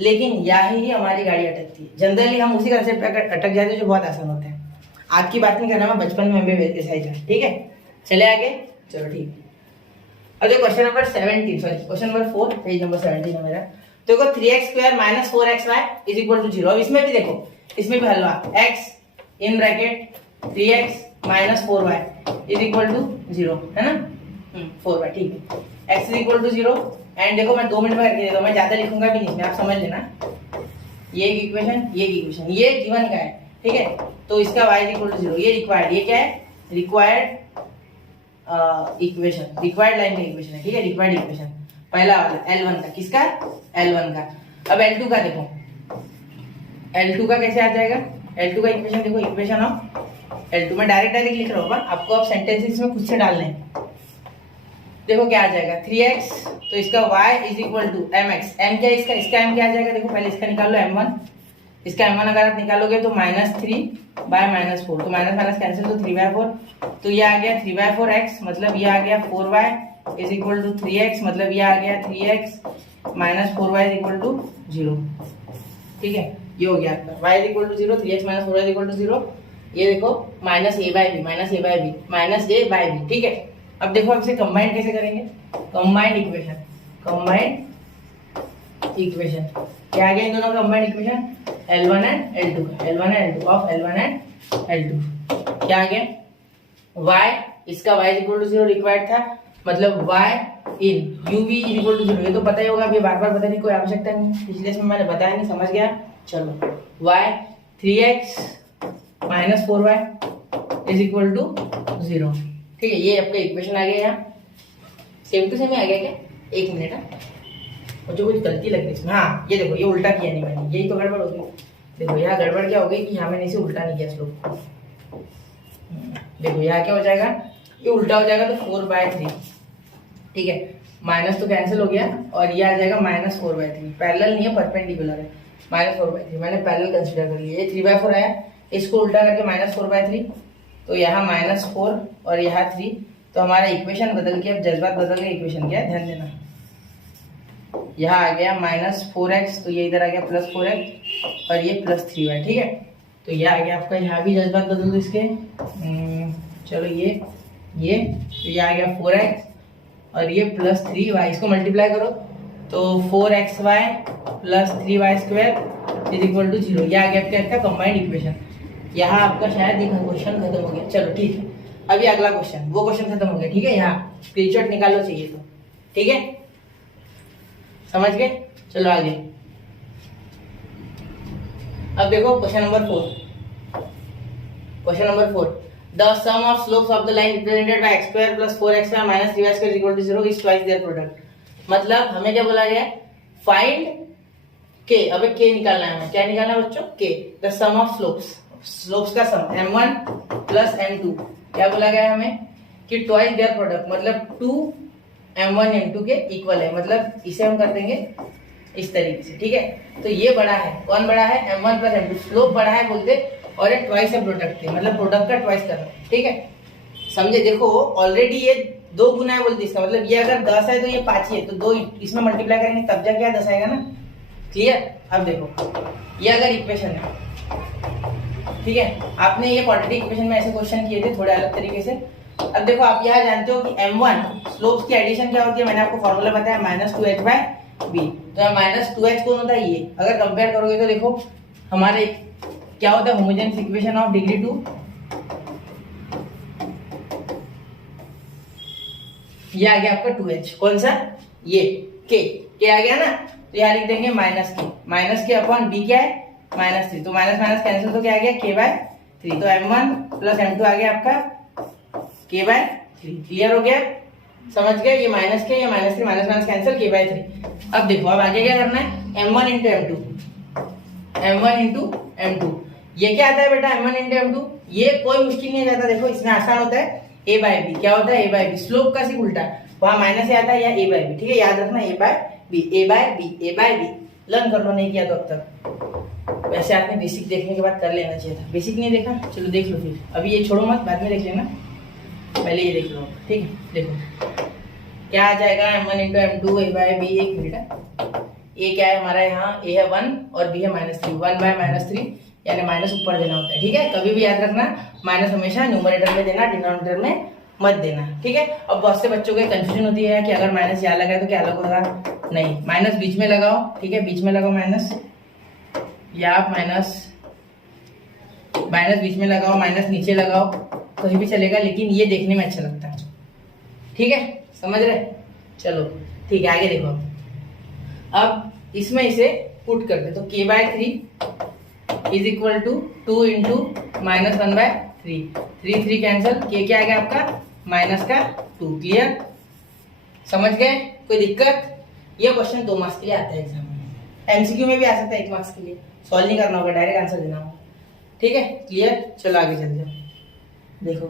लेकिन यही हमारी गाड़ी अटकती है, जनरली हम उसी कंसेप्ट पे अटक जाते हैं जो बहुत आसान होता है। आज की बात नहीं कर रहा मैं, बचपन में हमें ऐसा ही था, ठीक है, चले आगे, चलो ठीक है। अब देखो question number 17, sorry question number 4, page number 17 है मेरा, तो देखो 3x square minus 4xy is equal to 0, अब इसमें भी देखो, इसमें भी हलवा x in bracket 3x minus 4y is equal to 0, है ना, 4y, ठीक है, x is equal to 0, and देखो मैं 2 मिनट में करके देता हूं, मैं ज्यादा लिखूंगा भी नहीं इसमें, आप समझ लेना, ये एक इक्वेशन, ये एक इक्वेशन, ये गिवन का है, ठीक है, तो इसका y इज इक्वल टू 0, ये रिक्वायर्ड, ये क्या है, रिक्वायर्ड इक्वेशन, रिक्वायर्ड लाइन का इक्वेशन है, ठीक है, रिक्वायर्ड इक्वेशन पहला वाला L1 का, किसका, L1 का। अब L2 का देखो, L2 का कैसे आ जाएगा, L2 का इक्वेशन देखो, इक्वेशन ऑफ L2 में डायरेक्ट लिख रहा हूँ, आपको अब सेंटेंसेस में खुद से डालने हैं। देखो क्या आ जाएगा 3x, तो इसका y is equal to mx, m क्या है इसका m क्या आ जाएगा, देखो पहले इसका निकाल लो m1, इसका m1 अगर आप निकालोगे तो -3/-4, तो माइनस माइनस कैंसिल, तो 3/4, तो ये आ गया 3/4x, मतलब ये आ गया 4y is equal to 3x, मतलब ये आ गया 3x minus 4y is equal to 0, ठीक है, ये हो गया आपका y is equal to 0, 3x minus 4y is equal to 0, ये देखो -a/b, ठीक है। अब देखो अब इसे कंबाइन कैसे करेंगे, कंबाइंड इक्वेशन क्या आ गया इन दोनों का combined equation, L1 and L2 का, L1 and L2 of L1 and L2 क्या आ गया, y, इसका y is equal to 0 required था, मतलब y in uv is equal to 0, ये तो पता ही होगा, अभी बार बार बताने की कोई आवश्यकता नहीं, पिछले इसमें मैंने बताया नहीं, समझ गया, चलो y 3x minus 4y is equal to 0, ठीक है, ये आपका इक्वेशन आ गया, यहाँ सेम टू सेम ही आ गया क्या, एक मिनट है, मुझे कुछ गलती लग रही है इसमें, हाँ ये देखो, ये उल्टा किया नहीं मैंने, यही तो गड़बड़ हो गई, देखो यहाँ गड़बड़ क्या हो गई कि यहाँ मैंने इसे उल्टा नहीं किया स्लोप, देखो यहाँ क्या हो जाएगा, ये उल्टा हो जाएगा, तो 4/3, ठीक है, माइनस तो कैंसिल हो गया, और ये आ जाएगा -4/3, पैरेलल नहीं है, परपेंडिकुलर है, -4/3 मैंने पैरेलल कंसीडर कर लिया, ये 3/4 आया, इसको उल्टा करके -4/3, तो यहाँ -4 और यहाँ 3, तो हमारा इक्वेशन बदल के, अब जज्बात बदल के इक्वेशन क्या है, ध्यान देना, यहाँ आ गया -4x, तो ये इधर आ गया +4x, और ये +3y, ठीक है, तो ये आ गया आपका, यहाँ भी जज्बात बदल दो इसके, चलो ये तो ये आ गया 4x और ये +3y, इसको मल्टीप्लाई करो तो 4xy + 3y² is equal to 0, ये आ गया आपका कंबाइंड इक्वेशन। यहाँ आपका शायद एक क्वेश्चन खत्म हो गया, चलो ठीक है, अभी अगला क्वेश्चन, वो क्वेश्चन खत्म हो गया, ठीक है, यहाँ स्क्रीनशॉट निकालो चाहिए तो, ठीक है, समझ गए, चलो आगे। अब देखो question number 4, the sum of slopes of the line represented by x² + 4xy - 3y² is equal to 0 is twice their product, मतलब हमें क्या बोला गया, फाइंड k, अबे k निकालना है, क्या निकालना है बच्चों, k, the sum of slopes का सम m1 + m2, क्या बोला गया हमें कि ट्वाइस देयर प्रोडक्ट, मतलब 2m1 m2 के इक्वल है, मतलब इसे हम कर देंगे इस तरीके से, ठीक है, तो ये बड़ा है, कौन बड़ा है, m1 + m2, स्लोप बड़ा है बोलते, और ये ट्वाइस है प्रोडक्ट है, मतलब प्रोडक्ट का ट्वाइस करना, ठीक है, समझे, देखो ऑलरेडी ये 2 गुना है बोलते, इसका मतलब ये अगर 10 है तो ये 5 ही है, तो 2 इसमें मल्टीप्लाई करेंगे तब जाके क्या 10 आएगा ना, क्लियर। अब देखो ये अगर इक्वेशन है, ठीक है, आपने ये क्वाड्रेटिक इक्वेशन में ऐसे क्वेश्चन किए थे थोड़े अलग तरीके से। अब देखो आप यहाँ जानते हो कि m1 स्लोप्स की एडिशन क्या होती है, मैंने आपको फॉर्मूला बताया -2h/b, तो माइनस 2h कौन होता है? ये। अगर कंपेयर करोगे तो देखो हमारे क्या होता है, होमोजेनियस इक्वेशन ऑफ डिग्री 2, ये आ गया आपका 2h, कौन सा? ये के आ गया ना, तो यहाँ लिख देंगे माइनस के अपॉन बी क्या है? -3, तो माइनस माइनस कैंसिल, तो क्या आ गया? k/3, तो m1 प्लस m2 आ गया आपका k/3। क्लियर हो गया? समझ गए? ये माइनस के, ये -3, माइनस माइनस कैंसिल, k/3। अब देखो अब आगे क्या करना है, m1 इंटू m2, ये क्या आता है बेटा? m1 इंटू m2, ये कोई मुश्किल नहीं जाता, देखो इसमें आसान होता है, a/b। क्या होता है? a/b, स्लोप का सिर्फ उल्टा, वहां माइनस आता है या a/b, ठीक है, याद रखना a/b, लर्न कर लो, नहीं किया तो अब तक। वैसे आपने बेसिक देखने के बाद कर लेना चाहिए था, बेसिक नहीं देखा, चलो देख लो फिर, अभी ये छोड़ो मत, बाद में देख लेना, पहले ये देख लो, ठीक है। देखो क्या आ जाएगा, m1 इंटू m2 a/b, एक मिनट, a क्या है हमारा, यहाँ a है 1 और b है -3, 1/-3, यानी माइनस ऊपर देना होता है, ठीक है। कभी भी याद रखना, माइनस हमेशा न्यूमरेटर में देना, डिनोमिनेटर में मत देना, ठीक है। अब बहुत से बच्चों को कंफ्यूजन होती है कि अगर माइनस यहाँ लगा तो क्या अलग होगा, नहीं, माइनस बीच में लगाओ, ठीक है, बीच में लगाओ माइनस, या आप माइनस बीच में लगाओ, माइनस नीचे लगाओ, कहीं भी चलेगा, लेकिन ये देखने में अच्छा लगता है, ठीक है, समझ रहे? चलो ठीक है, आगे देखो। अब इसमें इसे पुट कर दे, तो k/3 is equal to 2 into -1/3, 3 cancel, k क्या आ गया आपका? -2। क्लियर? समझ गए? कोई दिक्कत? ये क्वेश्चन 2 मार्क्स के लिए आता है एग्जाम में, एमसीक्यू में भी आ सकता है 1 मार्क्स के लिए, सॉल्व नहीं करना होगा, डायरेक्ट आंसर देना होगा, ठीक है। क्लियर? चलो आगे चलते हैं, देखो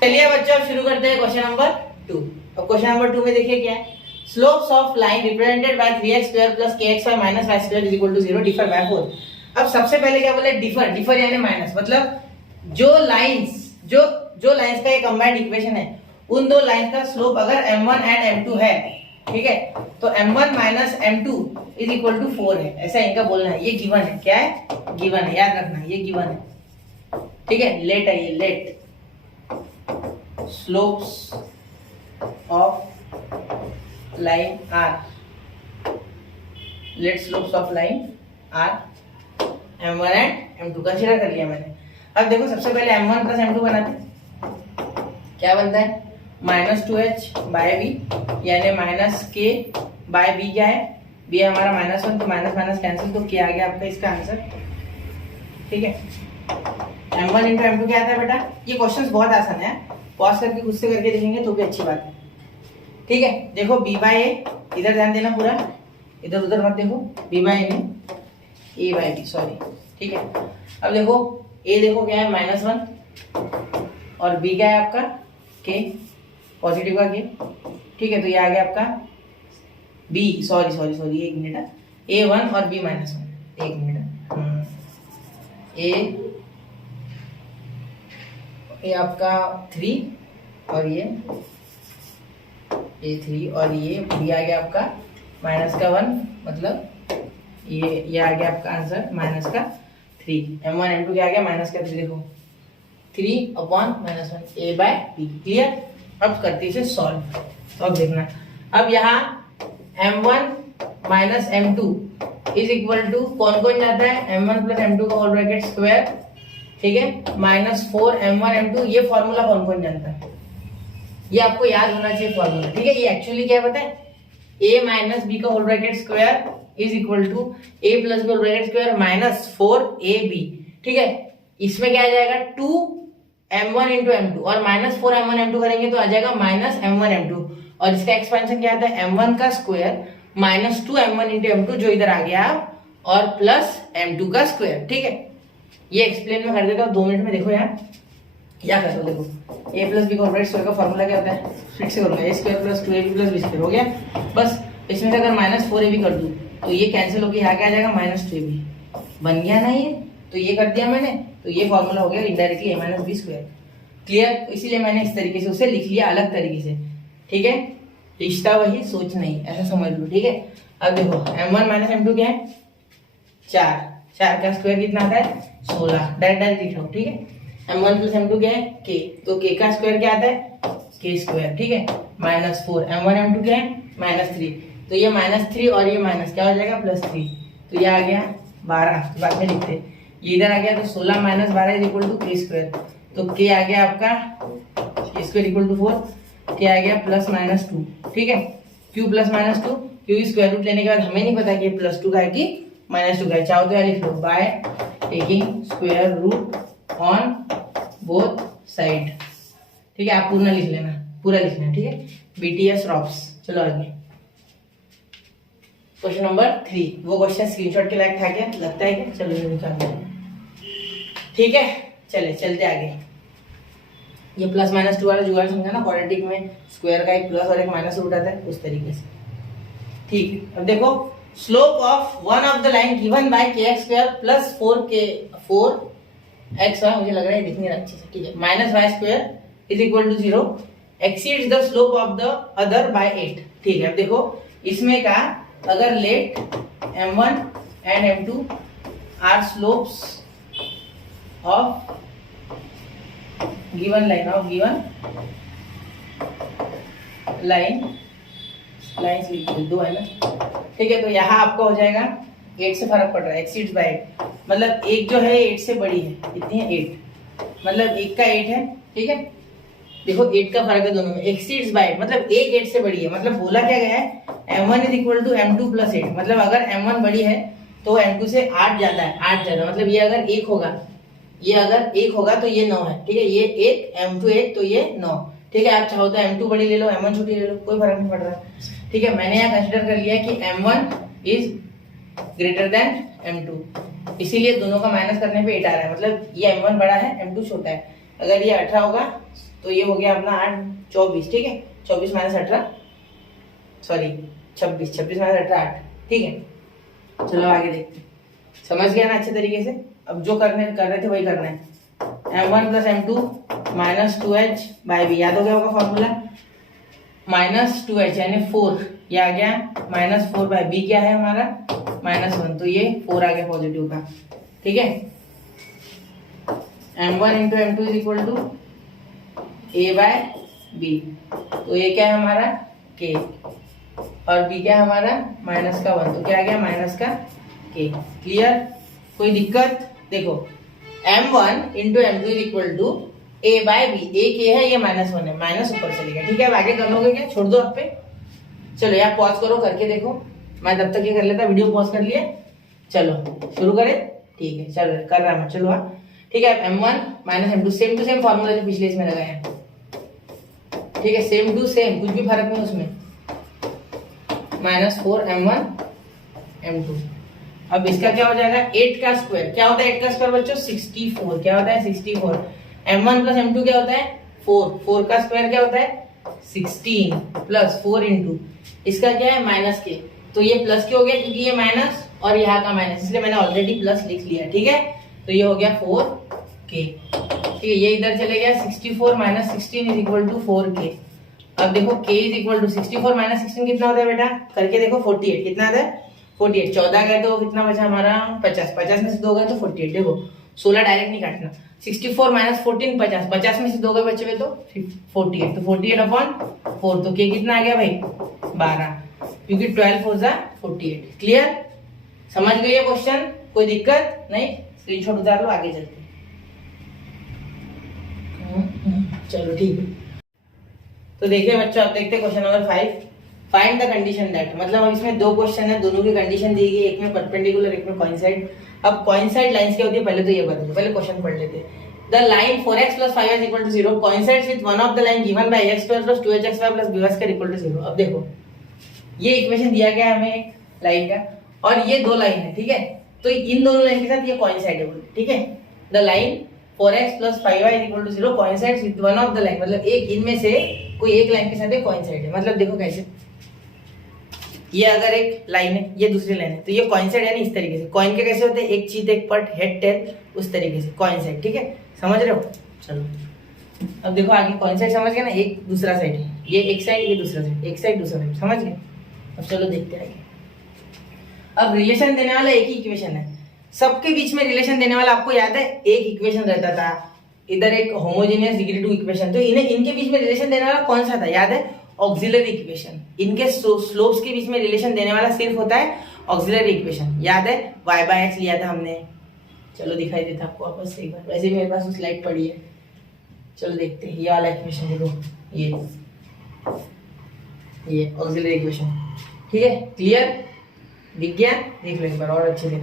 चलिए बच्चों अब शुरू करते हैं क्वेश्चन नंबर 2। अब क्वेश्चन नंबर 2 में देखिए क्या है, slopes of line represented by 3x² plus kxy minus y² is equal to 0 differ by 4। अब सबसे पहले क्या बोले, डिफर यानी माइनस, मतलब जो लाइंस का ये कंबाइंड इक्वेशन है, उन दो लाइंस का स्लोप अगर m1 एंड m2 है, ठीक है, तो m1 minus m2 is equal to 4 है, ऐसा इनका बोलना है। ये गिवन है, क्या है? गिवन है, याद रखना ये गिवन है, ठीक है। लेट है ये, let slopes of line are, let slopes of line are m1 and m2 consider कर लिया मैंने। अब देखो सबसे पहले m1 प्लस m2 बनाते, क्या बनता है? -2h बाय b, यानी -k बाय b, क्या है? b है हमारा -1, तो माइनस माइनस कैंसिल, तो k आ गया आपका इसका आंसर, ठीक है। m1 इंटू m2 क्या आता है बेटा? ये क्वेश्चंस बहुत आसान है, पॉज करके खुद से करके देखेंगे तो भी अच्छी बात है, ठीक है। देखो b/a, इधर ध्यान देना पूरा, इधर उधर मत देखो, b/a नहीं a/b, सॉरी, ठीक है। अब देखो a देखो क्या है, -1 और b क्या है आपका? k, पॉजिटिव का k, ठीक है। तो ये आ गया आपका b, सॉरी एक मिनट, a1 और b -1, एक मिनट, ये आपका 3 और ये a3 और ये b आ गया आपका -1, मतलब ये आ गया आपका आंसर -3। m1 m2 क्या आ गया? -3, देखो 3/-1 a/b। क्लियर? अब करते इसे सॉल्व, तो अब देखना, अब यहाँ m1 minus m2 is equal to कौन जाता है? m1 प्लस m2 का होल ब्रैकेट स्क्वायर, ठीक है, -4 m1 m2, ये फॉर्मूला कौन जानता है? ये आपको याद होना चाहिए फॉर्मूला, ठीक है। ये एक्चुअली क्या है पता है? a माइनस b का whole bracket square is equal to a plus b whole bracket square -4ab, ठीक है। इसमें क्या आ जाएगा? 2m1 इंटू m2, और -4 m1 m2 करेंगे तो आ जाएगा -m1 m2, और इसका एक्सपेंशन क्या आता है? m1 का स्क्वायर -2 m1 इंटू m2, जो इधर आ गया, और प्लस m2 का स्क्वायर, ठीक है। ये एक्सप्लेन में कर देता हूँ 2 मिनट में। देखो यहाँ क्या करता हूँ, देखो a प्लस बी का होल ब्रैकेट स्क्वायर का फॉर्मूला क्या होता है? फिर से करूंगा, a square plus 2ab plus b square, हो गया। बस इसमें से अगर -4ab कर दूं तो ये कैंसिल होकर यहाँ क्या आ जाएगा? -2ab बन गया ना ये, तो ये कर दिया मैंने, तो ये फॉर्मूला हो गया indirectly a minus b square. Clear? तो इसीलिए मैंने इस तरीके से उसे लिख लिया अलग तरीके से, ठीक है। रिश्ता वही, सोच नहीं, ऐसा समझ लो, ठीक है। अब देखो m1 माइनस m2 क्या है? 4 का स्क्वायर कितना आता है? 16, डायरेक्ट लिख लो, ठीक है। m1 प्लस m2 क्या है? k, तो k का स्क्वायर क्या आता है? k स्क्वायर, ठीक है, -4 m1 m2 क्या है? -3, तो ये -3 और ये माइनस क्या हो जाएगा +3, तो ये आ गया 12, तो बाद में लिखते हैं। ये इधर आ गया तो 16 - 12 इज इक्वल टू k², तो k आ गया आपका k² इक्वल टू 4, k आ गया +-2, ठीक है। क्यों +-2? क्योंकि स्क्वायर रूट लेने के बाद हमें नहीं पता कि +2 का है कि -2 का है। चाहो तो यह लिख लो, by taking square root on both side, ठीक है। आप पूरा लिख लेना, पूरा लिखना है, ठीक है। BTS ropes. चलो आगे क्वेश्चन नंबर 3। वो क्वेश्चन स्क्रीनशॉट के लायक था क्या? लगता है क्या? चलो निकाल, ठीक है। चलते आगे। ये +-2 वाला जुगाड़ समझा ना, क्वाड्रेटिक में स्क्वायर का एक प्लस और एक माइनस रूट आता है, उस तरीके से, ठीक। अब देखो, slope of one of the line given bye kx² plus 4x, मुझे लग रहा है दिखने अच्छे से, ठीक है, -y² is equal to 0 exceeds the slope of the other by 8, ठीक है। अब देखो इसमें का अगर let m1 and m2 are slopes of given lines लिख दो, है ना, ठीक है। तो यहाँ आपको हो जाएगा 8 से फर्क पड़ रहा है, एक्सीड्स बाय 8, मतलब एक जो है 8 से बड़ी है, कितनी है 8, मतलब एक का 8 है, ठीक है। देखो 8 का फर्क है दोनों में, एक्सीड्स बाय 8 मतलब एक 8 से बड़ी है, मतलब बोला क्या गया है m1 is equal to m2 plus 8, मतलब अगर m1 बड़ी है तो m2 से 8 ज्यादा है, 8 ज्यादा, मतलब ये अगर 1 होगा, ये अगर 1 होगा तो ये 9 है, ठीक है। ये 1 m2 1 तो ये 9, ठीक है। आप चाहो तो m2 बड़ी ले लो, m1 छोटी ले लो, कोई फर्क नहीं पड़ रहा, ठीक है। मैंने यहाँ कंसीडर कर लिया कि m1 is greater than m2, इसीलिए दोनों का माइनस करने पे 8 आ रहा है, मतलब ये m1 बड़ा है m2 छोटा है। अगर ये 18 होगा तो ये हो गया अपना 8 24, ठीक है। 24 - 18 सॉरी 26 26 - 18 8, ठीक है। चलो आगे देखते हैं, समझ गया ना अच्छे तरीके से। अब जो कर रहे थे वही करना है, m1 + m2 -2h bye b, याद हो गया होगा फॉर्मूला, -2h यानी 4, ये आ गया -4 बाय b, क्या है हमारा -1, तो ये 4 आ गया पॉजिटिव का, ठीक है। m1 × m2 is equal to a by b, तो ये क्या है हमारा k और b क्या है हमारा -1, तो क्या आ गया -k। क्लियर? कोई दिक्कत? देखो m1 × m2 is equal to a by b, a k है, ये -1 है, माइनस ऊपर चलेगा, ठीक है। अब आगे कर लोगे क्या? छोड़ दो अब पे, चलो यहाँ पॉज करो, करके देखो, मैं तब तक ये कर लेता, वीडियो पॉज कर लिया, चलो शुरू करें, ठीक है। चलो कर रहा मैं, चलो ठीक है। m1 - m2 same to same formula जो पिछले इसमें लगाया, ठीक है, सेम टू सेम, कुछ भी फर्क नहीं उसमें, -4 m1 m2। अब इसका क्या हो जाएगा 8 का स्क्वायर, क्या होता है 8 का स्क्वायर बच्चों 64, क्या होता है 64, m1 + m2 क्या होता है 4, 4 का स्क्वायर क्या होता है 16 प्लस 4 इंटू इसका क्या है -k, तो ये प्लस क्यों हो गया क्योंकि ये माइनस और यहाँ का माइनस, इसलिए मैंने ऑलरेडी प्लस लिख लिया, ठीक है। तो ये हो गया 4k, ठीक है। ये इधर चले गया 64 - 16 इज इक्वल टू 4k। अब देखो k इज इक्वल टू 64 - 16 कितना होता है बेटा, करके देखो 48, कितना आता है 48, 14 गए तो कितना बचा हमारा 50, 50 में से 2 गए तो 48, देखो 16 डायरेक्ट नहीं काटना, 64 - 14 50, 50 में से 2 गए बचे हुए तो 48, तो 48/4, तो k कितना आ गया भाई 12, क्योंकि 12 4 = 48। क्लियर? समझ गए ये क्वेश्चन? कोई दिक्कत नहीं? स्क्रीनशॉट उतार लो, आगे चलते। चलो ठीक है, तो देखिए बच्चों, अब देखते हैं question number 5। Find the condition that, मतलब अब इसमें 2 क्वेश्चन है, दोनों की कंडीशन दी गई, एक में परपेंडिकुलर एक में कोइंसाइड। अब कोइंसाइड लाइंस क्या होती है पहले तो ये बता दो, पहले क्वेश्चन पढ़ लेते हैं। The line 4x + 5y = 0 coincides with one of the line given by x² + 2hxy + by² = 0। अब देखो ये इक्वेशन दिया गया है हमें एक लाइन का, और ये 2 लाइन है, ठीक है। तो इन दोनों लाइन के साथ ये कोइंसाइडेबल, ठीक है। The line 4x + 5y = 0 coincides with one of the line, मतलब एक इनमें से कोई एक लाइन के साथ ये कोइंसाइड है। मतलब देखो कैसे, ये अगर एक लाइन है, ये दूसरी लाइन है, तो ये कोइंसाइड है ना, इस तरीके से। कॉइन के कैसे होते हैं, एक चीत एक पट, हेड टेल, उस तरीके से कोइंसाइड, ठीक है। समझ रहे हो? चलो अब देखो आगे कोइंसाइड समझ गए ना, एक दूसरा साइड है, ये एक साइड ये दूसरा साइड, एक साइड दूसरा साइड, समझ गए? अब चलो देखते हैं आगे। अब रिलेशन देने वाला एक ही इक्वेशन है, सबके बीच में रिलेशन देने वाला आपको याद है एक इक्वेशन रहता था, इधर एक होमोजेनियस डिग्री 2 इक्वेशन, तो इनके बीच में रिलेशन देने वाला कौन सा था याद है? ऑक्सिलरी इक्वेशन, इनके स्लोप्स के बीच में रिलेशन देने वाला सिर्फ होता है ऑक्सिलरी इक्वेशन। याद है y बाय एक्स लिया था हमने, चलो दिखाई देता आपको वापस से एक बार, वैसे भी मेरे पास वो स्लाइड पड़ी है, चलो देखते हैं। ये वाला इक्वेशन देखो, ये ऑक्सिलरी इक्वेशन, ठीक है, क्लियर दिख गया? देख लो एक बार और अच्छे से,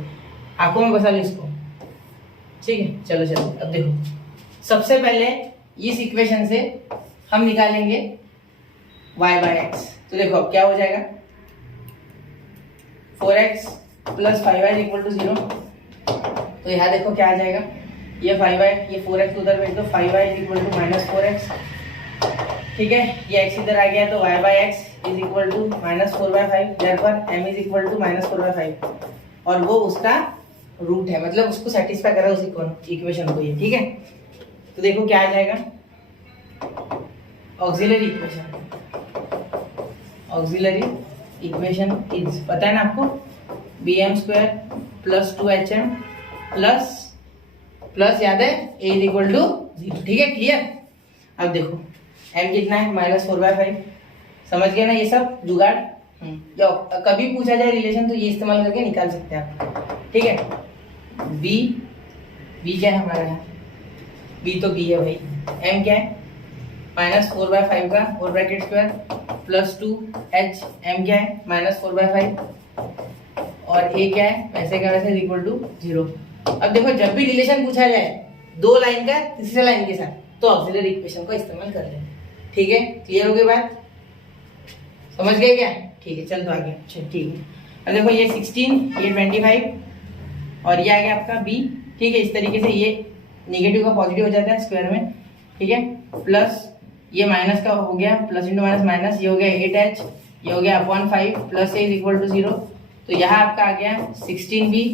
आंखों में बसा लो इसको, ठीक है। चलो चलो अब देखो, सबसे पहले इस इक्वेशन से हम निकालेंगे y बाय एक्स। तो देखो अब क्या हो जाएगा, 4x plus 5y equal to 0। तो यहाँ देखो क्या आ जाएगा, ये 5y, ये 4x उधर भेज दो, 5y equal to minus 4x, ठीक है। ये x इधर आ गया तो y by x is equal to minus 4/5, therefore m is equal to minus 4/5, और वो उसका रूट है, मतलब उसको सेटिस्फाई कर रहा है उस इक्वेशन को ये, ठीक है। तो देखो क्या आ जाएगा, ऑक्सिलरी इक्वेशन इज, पता है ना आपको, bm² प्लस 2hm प्लस याद है a इज इक्वल टू 0, ठीक है, क्लियर। अब देखो m कितना है, माइनस 4/5, समझ गए ना ये सब जुगाड़। या कभी पूछा जाए रिलेशन तो ये इस्तेमाल करके निकाल सकते हैं आप, ठीक है। b क्या है हमारा यहाँ, b तो b है भाई, m क्या है माइनस 4/5 का whole bracket square plus 2h, m क्या है माइनस 4/5, और a क्या है वैसे का वैसे इक्वल टू 0। अब देखो जब भी रिलेशन पूछा जाए दो लाइन का तीसरे लाइन के साथ तो ऑक्सिलरी इक्वेशन का इस्तेमाल कर लें, ठीक है। क्लियर हो गई बात, समझ गए क्या? ठीक है, चल तो आगे, चल ठीक है। अब देखो ये 16, ये 25 और ये आ गया आपका b, ठीक है। इस तरीके से ये निगेटिव का पॉजिटिव हो जाता है स्क्वायर में, ठीक है। प्लस ये माइनस का हो गया, प्लस इंटू माइनस माइनस, ये हो गया 8h, ये हो गया upon 5 plus a is equal to 0। तो यहाँ आपका आ गया 16b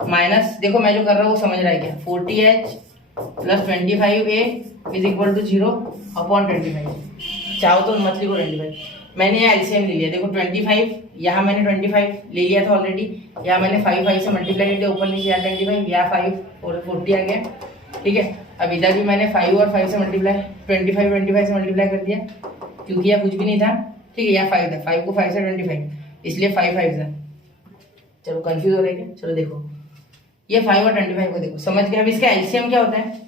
माइनस, देखो मैं जो कर रहा हूँ वो समझ रहा है क्या, 40h plus 25a is equal to 0 upon 25। चाहो तो मत लिखो 25, मैंने यहाँ एलसीएम ले लिया, देखो 25, यहाँ मैंने 25 ले लिया था ऑलरेडी, यहाँ मैंने 5 से मल्टीप्लाई कर दिया, ऊपर नीचे यहाँ 25, यहाँ 5 और 40 आ गया, ठीक है। अब इधर भी मैंने 5 और 5 से मल्टीप्लाई 25 से मल्टीप्लाई कर दिया, क्योंकि यहाँ कुछ भी नहीं था, ठीक है। यहाँ 5 था, 5 को 5 से 25, इसलिए 5 था। चलो कंफ्यूज हो रहे क्या, चलो देखो ये 5 और 25 को देखो, समझ गए। अब इसका एलसीएम क्या होता है,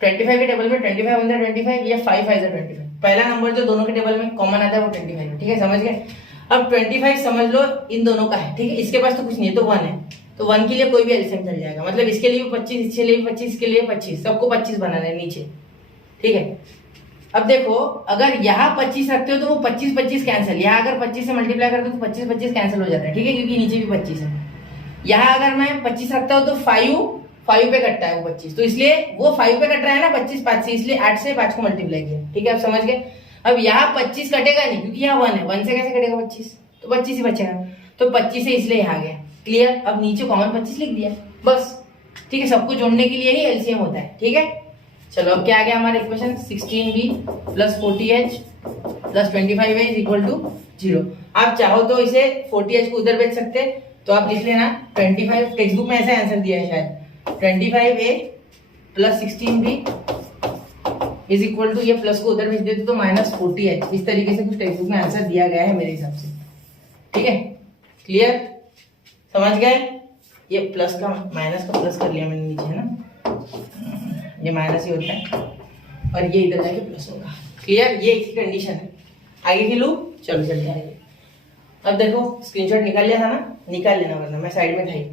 25 के टेबल में 25 होता है 25, ये 5 5 25, पहला नंबर जो दोनों के टेबल में कॉमन आता है वो 25, ठीक है, समझ गए। अब 25 समझ लो इन दोनों का है, ठीक है। इसके पास तो कुछ नहीं है तो 1 है, तो 1 के लिए कोई भी एलसीएम चल जाएगा, मतलब इसके लिए भी 25, इसके लिए भी 25, इसके लिए 25, सबको 25 बनाना है नीचे, ठीक है। अब देखो अगर यहाँ 25 रखते हो तो वो 25 25 कैंसिल, यहाँ अगर 25 से मल्टीप्लाई करते हो तो 25 25 कैंसिल हो जाता है, ठीक है, क्योंकि नीचे भी 25 है। यहाँ अगर मैं 25 रखता हूँ तो 5 पे कटता है वो 25, तो इसलिए वो 5 पे कट रहा है ना 25 5 से, इसलिए 8 से 5 को मल्टीप्लाई किया, ठीक है, आप समझ गए। अब यहाँ 25 कटेगा नहीं क्योंकि यहाँ 1 है, 1 से कैसे कटेगा 25, तो 25 ही बचेगा, तो 25 है इसलिए यहाँ गया, क्लियर। अब नीचे कॉमन 25 लिख दिया बस, ठीक है, सबको जोड़ने के लिए ही एलसीएम होता है, ठीक है। चलो अब क्या आ गया हमारा equation, 16b plus 40h plus 25a is equal to 0। आप चाहो तो इसे 40h को उधर भेज सकते, तो आप लिख लेना 25, टेक्स्ट बुक में ऐसा आंसर दिया है शायद, 25a plus 16b is equal to, ये प्लस को उधर भेज देते तो माइनस 40h, इस तरीके से कुछ टेक्स्ट बुक में आंसर दिया गया है मेरे हिसाब से, ठीक है, क्लियर, समझ गए। ये प्लस का माइनस का प्लस कर लिया मैंने नीचे, है ना, ये माइनस ही होता है और ये इधर जाके प्लस होगा, क्लियर, ये इसकी कंडीशन है। आगे की लूप, चलो चलते आगे। अब देखो स्क्रीनशॉट निकाल लिया था ना, निकाल लेना वरना मैं साइड में था ही।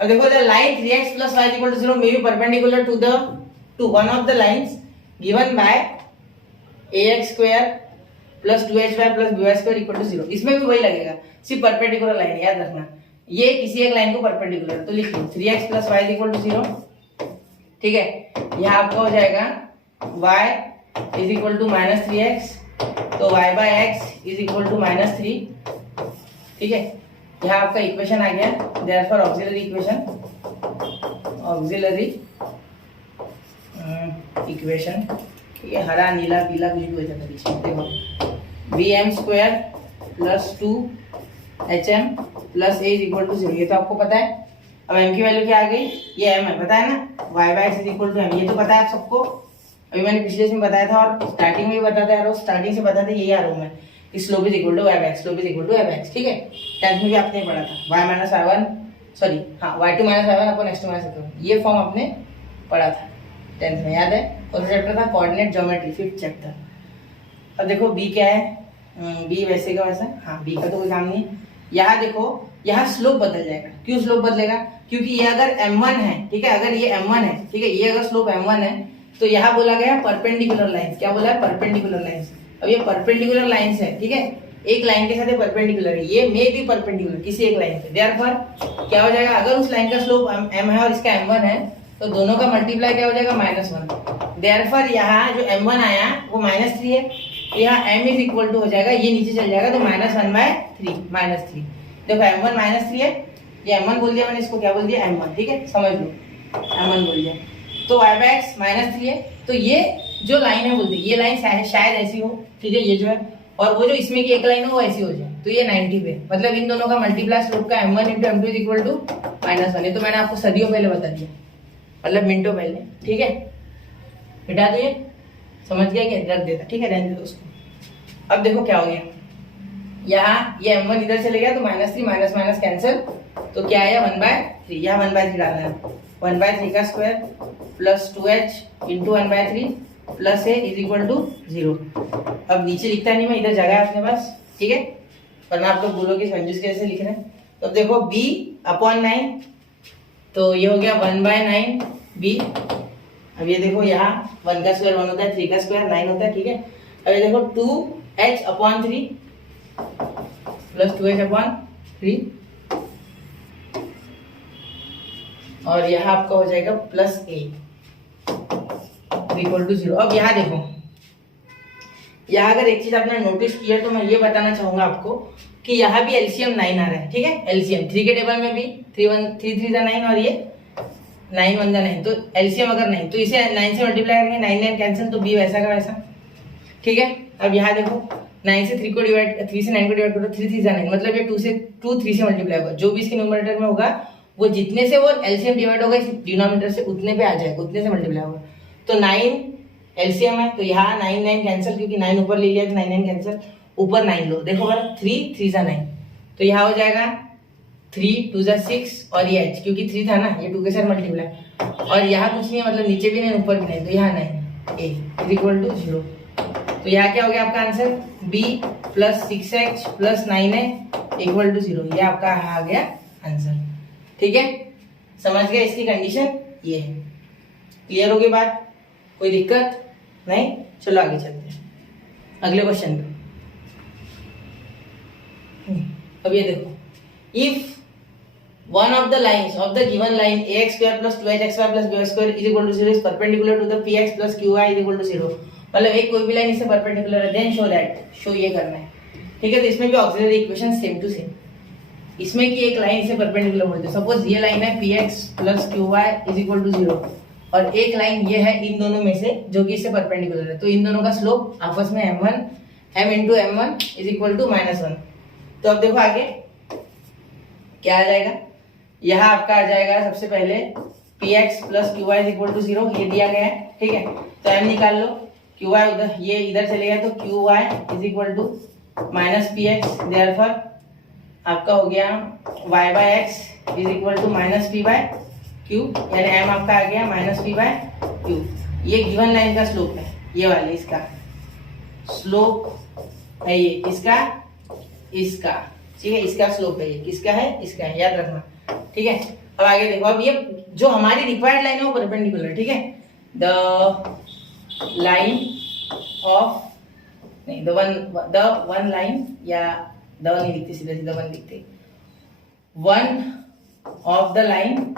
अब देखो the line 3x plus y equal to 0 may be perpendicular to one of the lines given by ax square plus 2hy plus by square equal to 0। इसमें भी वही लगेगा, सिर्फ परपेंडिकुलर लाइन, याद रखना ये किसी एक लाइन को परपेंडिकुलर, तो लिख लो 3x plus y equal to 0, ठीक है। यहाँ आपका हो जाएगा y is equal to minus 3x, तो y by x is equal to minus 3, ठीक है। यहाँ आपका इक्वेशन आ गया, देयरफॉर ऑक्सिलरी इक्वेशन, ठीक है, हरा नीला पीला कुछ भी हो जाता है बीच में, देखो bm square plus 2hm plus a is equal to 0, ये तो आपको पता है। अब m की वैल्यू क्या आ गई, ये m है, पता है ना, y by x is equal to m, ये तो पता है आप सबको, अभी मैंने पिछले इसमें बताया था और स्टार्टिंग में भी बताता है, स्टार्टिंग से बताते यही आ रहा हूँ मैं कि slope is equal to f x, slope is equal to f x, ठीक है। 10th में भी आपने पढ़ा था y माइनस y1 सॉरी हाँ y2 minus y1 upon x2 minus y2, ये फॉर्म आपने पढ़ा था 10th में, याद है। और चैप्टर था कोऑर्डिनेट ज्योमेट्री, 5th चैप्टर। अब देखो b क्या है, b वैसे का वैसा, हाँ b का तो कोई काम नहीं है। यहाँ देखो यहाँ स्लोप बदल जाएगा, क्यों स्लोप बदलेगा, क्योंकि ये अगर m1 है, ठीक है, अगर ये m1 है, ठीक है, ये अगर स्लोप m1 है तो यहाँ बोला गया परपेंडिकुलर लाइंस, क्या बोला है, परपेंडिकुलर लाइंस। अब ये परपेंडिकुलर लाइंस है, ठीक है, एक लाइन के साथ परपेंडिकुलर है, ये मे भी परपेंडिकुलर किसी एक लाइन पे, देयरफॉर क्या हो जाएगा, अगर उस लाइन का स्लोप m है और इसका m1 है तो दोनों का मल्टीप्लाई क्या हो जाएगा, -1। देयरफॉर यहाँ जो m1 आया वो -3 है, यहाँ m इज इक्वल टू हो जाएगा, ये नीचे चल जाएगा तो -1/3, -3। देखो m1 -3 है, ये m1 बोल दिया मैंने, इसको क्या बोल दिया, m1, ठीक है, समझ लो m1 बोल दिया। तो y/x -3 है, तो ये जो लाइन है बोलते ये लाइन शायद ऐसी हो, ठीक है, ये जो है, और वो जो इसमें की एक लाइन है वो ऐसी हो जाए, तो ये 90 पे, मतलब इन दोनों का मल्टीप्लाई स्लोप का m1 × m2 = -1 है। तो मैंने आपको सदियों पहले बता दिया, मतलब मिनटों पहले, ठीक है बेटा। तो ये समझ गया क्या, रख देता, ठीक है, रहने दो उसको। अब देखो क्या हो गया, यहाँ ये m1 इधर चले गया तो -3 माइनस माइनस कैंसिल, तो क्या आया 1/3, यहाँ 1/3 डालना है, 1/3 का square plus 2h into 1/3 plus a is equal to 0। अब नीचे लिखता नहीं मैं, इधर जगह है अपने पास, ठीक है, वरना आप लोग बोलोगे संजूस कैसे लिख रहे हैं। तो देखो b अपॉन 9, तो ये हो गया 1/9 b। अब ये देखो यहाँ 1 का स्क्वायर 1 होता है, 3 का स्क्वायर 9 होता है, ठीक है। अब ये देखो 2h upon 3 plus 2h upon 3, और यहाँ आपका हो जाएगा प्लस a इक्वल टू 0। अब यहाँ देखो, यहाँ अगर एक चीज आपने नोटिस किया तो मैं ये बताना चाहूंगा आपको कि यहाँ भी एलसीएम 9 आ रहा है, ठीक है, एलसीएम 3 के टेबल में भी 3 3 9 और ये 9 1 9, तो एलसीएम अगर 9 तो इसे 9 से मल्टीप्लाई करेंगे, 9 9 कैंसिल, तो b वैसा का वैसा, ठीक है। अब यहाँ देखो 9 से 3 को डिवाइड, 3 से 9 को डिवाइड करो, 3 3 9, मतलब ये 2 3 से मल्टीप्लाई होगा, जो भी इसके न्यूमरेटर में होगा वो जितने से वो एलसीएम डिवाइड होगा इस डिनोमिनेटर से उतने पे आ जाएगा, उतने से मल्टीप्लाई होगा। तो 9 एलसीएम है, तो यहाँ 9 9 कैंसिल, क्योंकि 9 ऊपर ले लिया तो 9 9 कैंसिल, ऊपर 9 लो, देखो बार 3 3 9, तो यहाँ हो जाएगा 3 2 6, और ये h क्योंकि 3 था ना, ये 2 के साथ मल्टीप्लाई, और यहाँ कुछ नहीं है, मतलब नीचे भी नहीं ऊपर भी नहीं, तो यहाँ 9 a इज इक्वल टू 0। तो यहाँ क्या हो गया आपका answer, b plus 6h plus 9a equal to 0, ये आपका आ गया आंसर, ठीक है। समझ गए इसकी कंडीशन, ये है, क्लियर होगी बात, कोई दिक्कत नहीं। चलो आगे चलते हैं अगले क्वेश्चन पे। अब ये देखो, if one of the lines of the given line ax square plus 2hxy plus by square is equal to 0 is perpendicular to the px plus qy is equal to 0, मतलब एक कोई भी लाइन इससे perpendicular है, then show that, show ये करना है, ठीक है। तो इसमें भी auxiliary equation same to same, इसमें की एक लाइन इससे परपेंडिकुलर बोलते हैं, सपोज ये लाइन है px plus qy is equal to 0, और एक लाइन ये है इन दोनों में से जो कि इससे परपेंडिकुलर है, तो इन दोनों का स्लोप आपस में m1 m into m1 is equal to -1। तो अब देखो आगे क्या आ जाएगा, यहाँ आपका आ जाएगा सबसे पहले px plus qy is equal to 0, ये दिया गया है, ठीक है। तो m निकाल लो, qy उधर ये इधर चले गया तो qy is equal to -px, therefore आपका हो गया y/x is equal to -p/q, यानी m आपका आ गया -p/q। ये गिवन लाइन का स्लोप है, ये वाले इसका स्लोप है, ये इसका ठीक है, इसका स्लोप है, ये किसका है, इसका है, याद रखना, ठीक है। अब आगे देखो, अब ये जो हमारी रिक्वायर्ड लाइन है वो परपेंडिकुलर, ठीक है, द लाइन ऑफ नहीं द वन लाइन, या द नहीं लिखते, सीधा सीधा वन लिखते, one of the line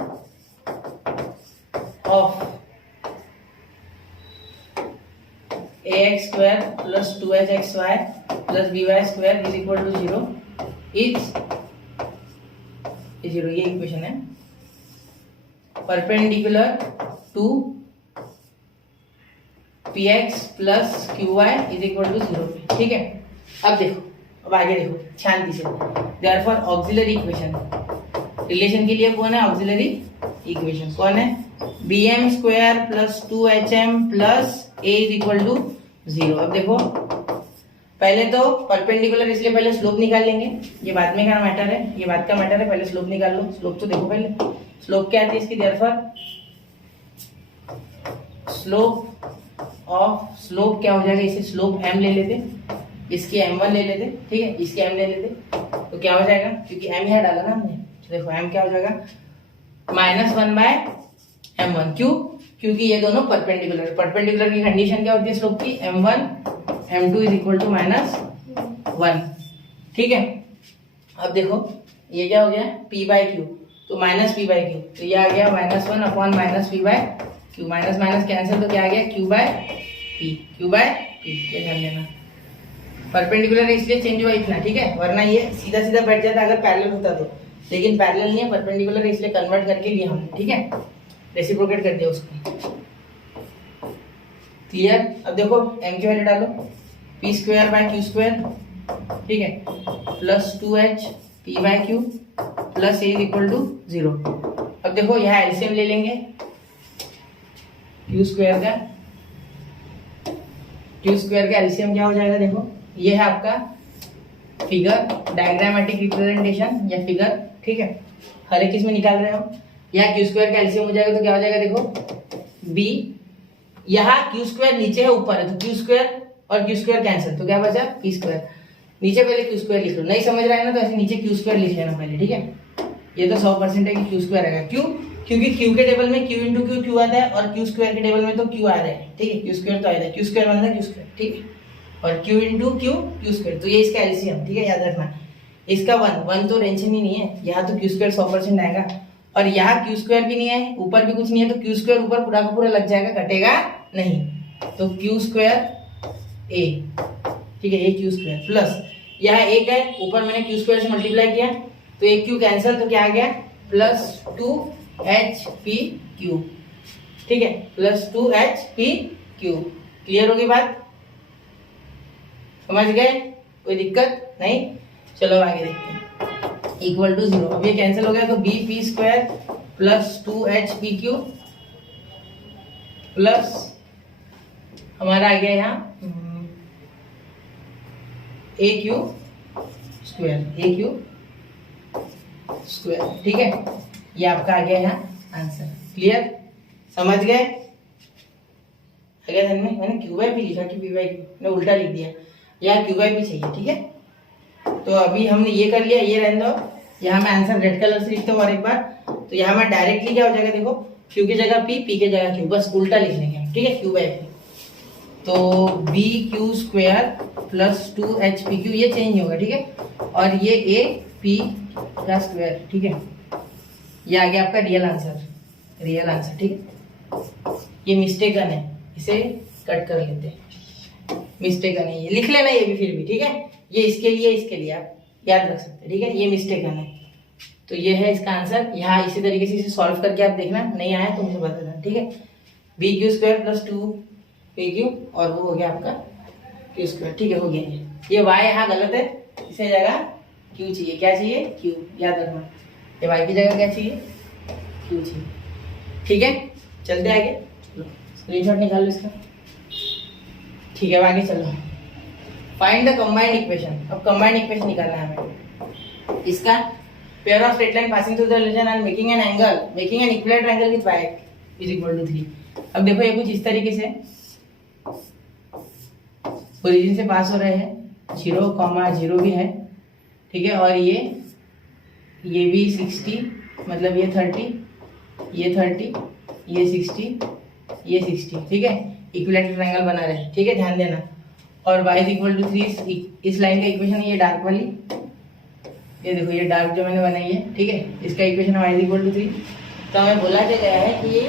of ax square plus 2hxy plus by square is equal to 0 is 0, ये इक्वेशन है, perpendicular to px plus qy is equal to 0, ठीक है। अब देखो, अब आगे देखो शांति से, देयरफॉर ऑक्सिलरी इक्वेशन, रिलेशन के लिए कौन है ऑक्सिलरी इक्वेशन, कौन है bm square plus 2hm plus a is equal to 0। अब देखो पहले तो परपेंडिकुलर, इसलिए पहले स्लोप निकाल लेंगे, ये बाद में का मैटर है, ये बात का मैटर है, पहले स्लोप निकाल लो। स्लोप तो देखो पहले, स्लोप क्या आती है इसकी, देयरफॉर स्लोप क्या हो जाएगा, इसे स्लोप m ले लेते, इसकी m1 ले लेते, ठीक है, इसकी m ले लेते, तो क्या हो जाएगा, क्योंकि m यहाँ डाला ना हमने, तो देखो m क्या हो जाएगा -1/m1। क्यों, क्योंकि ये दोनों परपेंडिकुलर, परपेंडिकुलर की कंडीशन क्या होती है स्लोप की, m1 m2 is equal to -1, ठीक है। अब देखो ये क्या हो गया p/q, तो -p/q, तो ये आ गया -1/-p/q, माइनस माइनस कैंसिल, तो क्या आ गया q/p, ये ध्यान देना। परपेंडिकुलर इसलिए चेंज हुआ इतना, ठीक है, वरना ये सीधा सीधा बैठ जाता अगर पैरेलल होता तो, लेकिन पैरेलल नहीं है, परपेंडिकुलर इसलिए कन्वर्ट करके लिया हमने, ठीक है, रेसिप्रोकेट कर दिया उसको। क्लियर। अब देखो m की वैल्यू डालो, p²/q², ठीक है, plus 2h p/q plus a equal to 0। अब देखो यहाँ एलसीएम ले लेंगे, q² का एलसीएम क्या हो जाएगा, देखो ये है आपका फिगर, डायग्रामेटिक रिप्रेजेंटेशन या फिगर, ठीक है, हर एक इसमें निकाल रहे हो। यहाँ q² का एलसीएम हो जाएगा तो क्या हो जाएगा, देखो b, यहाँ q² नीचे है ऊपर है, तो q² और q² कैंसिल, तो क्या बचा p²। नीचे पहले q² लिख लो, नहीं समझ रहा है ना तो ऐसे नीचे q² लिख लेना पहले, ठीक है। ये तो 100% है कि q² आएगा, क्यों, क्योंकि q के टेबल में q इंटू q आता है और q² के टेबल में तो q आ रहा है, ठीक है, q² तो आएगा, q² बनता है q², ठीक है, और q इंटू q², तो ये इसका एलसीएम, ठीक है, याद रखना। इसका 1 तो टेंशन ही नहीं है, यहाँ तो q² 100% आएगा, और यहाँ q² भी नहीं है, ऊपर भी कुछ नहीं है, तो q² ऊपर पूरा का पूरा लग जाएगा, कटेगा नहीं, तो q² a, ठीक है, ये q² प्लस यहाँ एक है, ऊपर मैंने q² से मल्टीप्लाई किया, तो एक q कैंसिल, तो क्या आ गया प्लस 2hpq, ठीक है, प्लस 2hpq। क्लियर होगी बात, समझ गए, कोई दिक्कत नहीं। चलो आगे देखते हैं, इक्वल टू 0। अब ये कैंसिल हो गया, तो bp² प्लस 2hpq प्लस हमारा आ गया यहाँ aq², ठीक है, ये आपका आ गया यहाँ आंसर। क्लियर, समझ गए, अगर ध्यान में मैंने q/p लिखा कि p/q, मैंने उल्टा लिख दिया, यहाँ q/p चाहिए, ठीक है। तो अभी हमने ये कर लिया, ये रहने दो, यहाँ मैं आंसर रेड कलर से लिखता हूँ और एक बार, तो यहाँ मैं डायरेक्टली क्या हो जाएगा, देखो q की जगह p, p की जगह q, बस उल्टा लिख लेंगे, ठीक है, q/p, तो bq² प्लस 2hpq, ये चेंज होगा, ठीक है, और ये a p², ठीक है, ये आ गया आपका रियल आंसर, ठीक है। ये मिस्टेकन है, इसे कट कर लेते हैं, मिस्टेकन है, ये लिख लेना ये भी फिर भी, ठीक है, ये इसके लिए आप याद रख सकते हैं, ठीक है, ये मिस्टेकन है, तो ये है इसका आंसर। यहाँ इसी तरीके से इसे सॉल्व करके आप देखना, नहीं आया तो मुझे बता देना, ठीक है, bq² प्लस 2pq, और वो हो गया आपका q², ठीक है, हो गया ये y यहाँ गलत है, इसे जगह q चाहिए, क्या चाहिए q, याद रखना, ये y की जगह क्या चाहिए q चाहिए, ठीक है। चलते आगे, स्क्रीनशॉट निकाल लो इसका, ठीक है, आगे चलो। फाइंड द कंबाइंड इक्वेशन, अब कंबाइंड इक्वेशन निकालना है हमें इसका, pair of straight line passing through the region and making an equilateral angle with y is equal to 3। अब देखो ये कुछ इस तरीके से ओरिजिन से पास हो रहे हैं, 0,0 भी है, ठीक है, और ये भी 60, मतलब ये 30, ये 30, ये 60, ये 60, ठीक है, इक्विलेटरल ट्रायंगल बना रहे हैं, ठीक है, ध्यान देना। और y इक्वल टू 3, इस लाइन का इक्वेशन ये डार्क वाली, ये देखो ये डार्क जो मैंने बनाई है, ठीक है, इसका इक्वेशन y इक्वल टू 3, तो हमें बोला गया है कि ये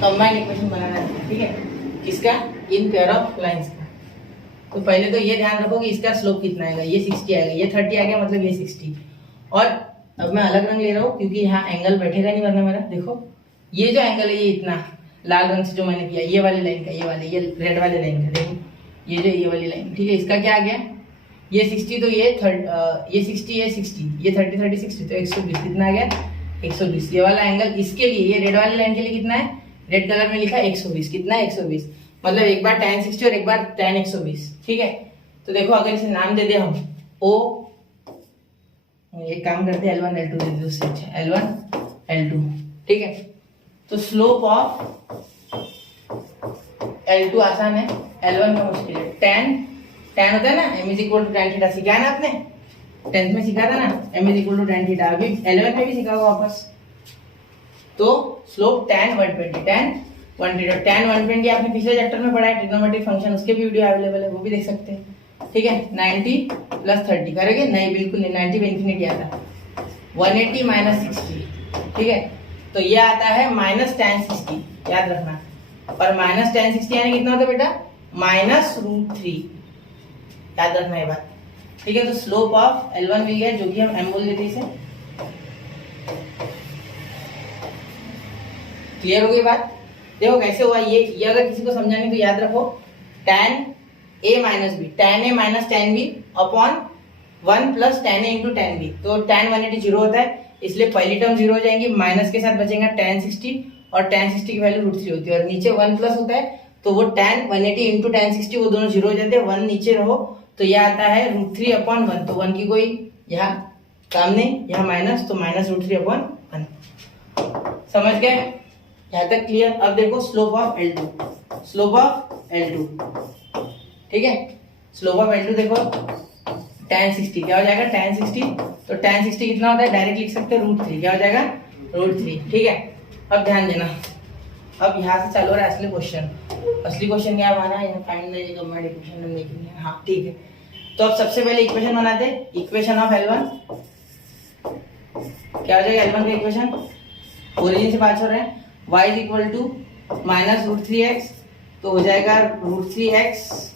कंबाइंड इक्वेशन बनाना है, ठीक है, किसका, इन पेयर ऑफ लाइंस का। तो पहले तो ये ध्यान रखो कि इसका स्लोप कितना आएगा, ये 60 आएगा, ये 30 आ गया, मतलब ये 60, और अब मैं अलग रंग ले रहा हूँ क्योंकि यहाँ एंगल बैठेगा नहीं, वरना मेरा देखो ये जो एंगल है, ये इतना लाल रंग से जो मैंने किया, ये वाली लाइन का, ये रेड वाली लाइन का, देखो ये वाली लाइन, ठीक है, इसका क्या आ गया, ये 60, तो ये 60, ये 60, ये 30, 30, 60, तो 120, कितना आ गया 120। ये वाला एंगल इसके लिए, ये रेड वाली लाइन के लिए कितना है रेड कलर में लिखा 120, कितना है 120, मतलब एक बार tan 60 और एक बार tan 120, ठीक है। तो देखो अगर इसे नाम दे दिया हम O, एक काम करते हैं L1 L2 दे दो उससे अच्छा, L1 L2, ठीक है। तो स्लोप ऑफ L2 आसान है, L1 का मुश्किल है। tan होता है ना m is equal to tan theta, सीखा है ना आपने, 10th में सीखा था ना, m is equal to tan theta, अभी 11 में भी सीखा होगा वापस। तो स्लोप tan 120, tan 120 आपने पिछले चैप्टर में पढ़ा है ट्रिग्नोमेट्रिक फंक्शन, उसके भी वीडियो अवेलेबल है, वो भी देख सकते हैं, ठीक है। 90 + 30 करेंगे, नहीं बिल्कुल नहीं, 90 पे इंफिनिटी आता है, 180 - 60, ठीक है। तो ये आता है -tan 60, याद रखना, और -tan 60 यानी कितना होता है बेटा, -√3, याद रखना ये बात, ठीक है। तो स्लोप ऑफ L1 मिल गया, जो कि हम m बोल देते हैं इसे, क्लियर हो गई बात। देखो कैसे हुआ ये अगर किसी को समझानी तो याद रखो, tan a - b, tan a - tan b upon 1 + tan a × tan b, तो tan 180 0 होता है, इसलिए पहली टर्म 0 हो जाएंगी, माइनस के साथ बचेगा tan 60, और tan 60 की वैल्यू √3 होती है, और नीचे 1 प्लस होता है, तो वो tan 180 × tan 60 वो दोनों 0 हो जाते हैं, 1 नीचे रहो तो यह आता है √3/1, तो 1 की कोई यहाँ काम नहीं, यहाँ माइनस, तो -√3/1, समझ गए यहाँ तक, क्लियर। अब देखो स्लोप ऑफ L2, ठीक है। स्लोप ऑफ L2 देखो tan 60 क्या हो जाएगा, tan 60, तो tan 60 कितना होता है, डायरेक्ट लिख सकते हैं √3, क्या हो जाएगा √3, ठीक है। अब ध्यान देना, अब यहाँ से चालू हो रहा है असली क्वेश्चन क्या हमारा, यहाँ फाइंड द कंबाइंड इक्वेशन हम देखेंगे, हाँ ठीक है। तो अब सबसे पहले इक्वेशन बनाते हैं, इक्वेशन ऑफ L1 क्या हो जाएगा, L1 का इक्वेशन ओरिजिन से बात हो रहे हैं, y is equal to -√3x, तो हो जाएगा √3x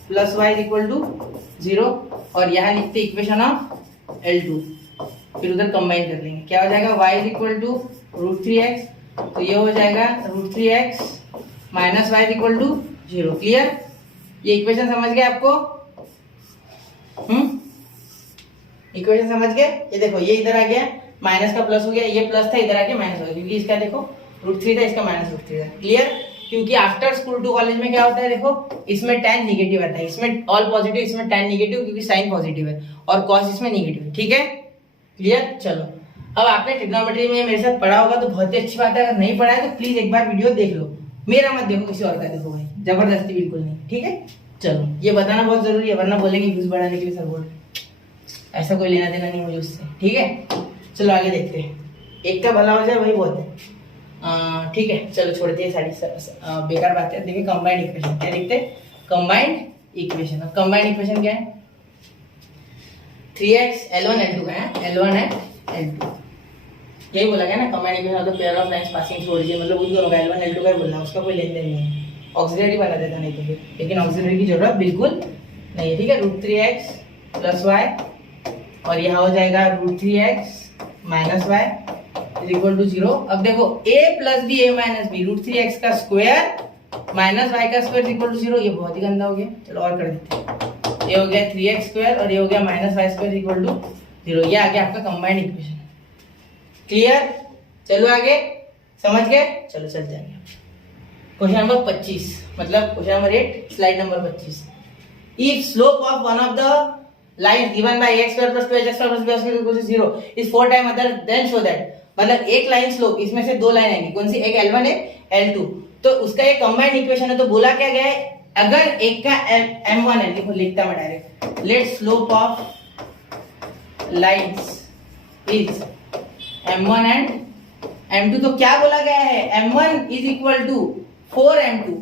+ y is equal to 0, और यहाँ लिखते इक्वेशन ऑफ L2, फिर उधर कंबाइन कर लेंगे, क्या हो जाएगा, y is equal to √3x, तो ये हो जाएगा √3x - y is equal to 0, clear. ये इक्वेशन समझ गए आपको, इक्वेशन समझ गए। ये देखो ये इधर आ गया, माइनस का प्लस हो गया, ये प्लस था इधर आके माइनस हो गया, क्योंकि इसका देखो √3 था, इसका -√3 था, क्लियर। क्योंकि आफ्टर स्कूल टू कॉलेज में क्या होता है, देखो इसमें tan नेगेटिव आता है, इसमें ऑल पॉजिटिव, इसमें tan नेगेटिव, क्योंकि साइन पॉजिटिव है, और कॉस इसमें नेगेटिव है, ठीक है, क्लियर। चलो अब आपने ट्रिग्नोमेट्री में मेरे साथ पढ़ा होगा तो बहुत ही अच्छी बात है, अगर नहीं पढ़ा है तो प्लीज एक बार वीडियो देख लो, मेरा मत देखो, किसी और का देखो भाई, जबरदस्ती बिल्कुल नहीं, ठीक है। चलो ये बताना बहुत जरूरी है, वरना बोलेंगे व्यूज बढ़ाने के लिए सर बोल, ऐसा कोई लेना देना नहीं मुझे उससे, ठीक है। चलो आगे देखते हैं, एक का भला हो जाए वही बहुत है, ठीक है। चलो छोड़ते हैं सारी बेकार बातें, देखिए कंबाइंड इक्वेशन क्या लिखते हैं, कंबाइंड इक्वेशन। अब कंबाइंड इक्वेशन क्या है, 3x L1 L2 का है, L1 है L2, यही बोला गया ना, कंबाइंड इक्वेशन मतलब pair of lines passing through origin, मतलब उन दोनों का L1 L2 का ही बोलना, उसका कोई लेन देन नहीं है, ऑक्सिलरी बना देता नहीं तो फिर, लेकिन ऑक्सिलरी की जरूरत बिल्कुल नहीं है, ठीक है। √3x + y, और यहाँ हो जाएगा √3x - y is equal to 0। अब देखो a + b a - b, √3x का स्क्वायर -y का स्क्वायर इज इक्वल टू 0, ये बहुत ही गंदा हो गया, चलो और कर देते हैं, ये हो गया 3x² और ये हो गया -y² इक्वल टू 0, ये आ गया आपका कंबाइंड इक्वेशन, क्लियर। चलो आगे, समझ गए, चलो चलते हैं क्वेश्चन नंबर 25, मतलब question number 8 slide number 25। If slope of one of the line given by x² + 2x² + b² equal to 0 is 4 time other, then show that, मतलब एक लाइन स्लोप, इसमें से दो लाइन आएंगी, कौन सी, एक L1 है L2, तो उसका ये कंबाइंड इक्वेशन है, तो बोला क्या गया है, अगर एक का M1 है, देखो लिखता मैं direct, let slope of lines is M1 and M2, तो क्या बोला गया है, M1 is equal to 4M2,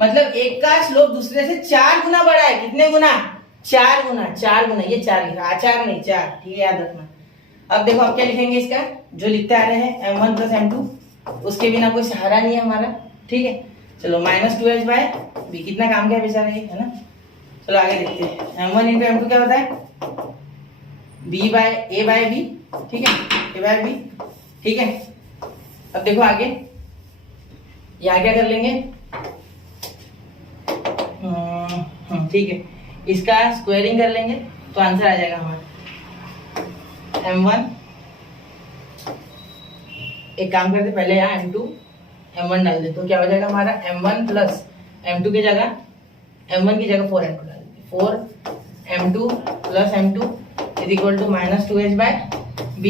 मतलब एक का स्लोप दूसरे से 4 गुना बड़ा है, कितने गुना, 4 गुना, ये 4 लिखा, आचार नहीं 4, ठीक है, याद रखना। अब देखो आप क्या लिखेंगे, इसका जो लिखते आ रहे हैं M1 + M2, उसके बिना कोई सहारा नहीं है हमारा, ठीक है। चलो -2h/b, कितना काम का है बेचारा ये, है ना। चलो आगे देखते हैं, M1 × M2 क्या होता है, a/b, ठीक है, a/b, ठीक है। अब देखो आगे, यहाँ क्या कर लेंगे, ठीक है, इसका स्क्वायरिंग कर लेंगे तो आंसर आ जाएगा हमारा M1, एक काम करते पहले यहाँ M2 m1 डाल दे तो क्या हो जाएगा हमारा m1 प्लस m2 की जगह m1 की जगह 4m2 डाल देते, 4m2 plus m2 is equal to -2h/b।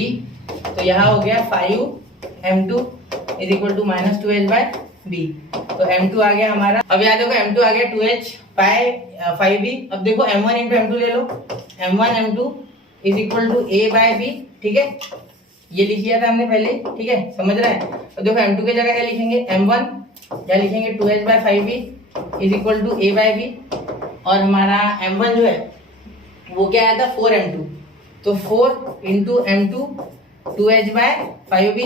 तो यहाँ हो गया 5m2 is equal to -2h/b। तो m2 आ गया हमारा। अब यहाँ देखो m2 आ गया 2h/5b। अब देखो m1 इंटू m2 ले लो, m1 m2 is equal to a/b। ठीक है, ये लिख लिया था हमने पहले। ठीक है, समझ रहा है। तो देखो m2 की जगह क्या लिखेंगे, m1 क्या लिखेंगे 2h/5b is equal to a/b। और हमारा m1 जो है वो क्या आया था 4m2, तो 4 into m2 2h/5b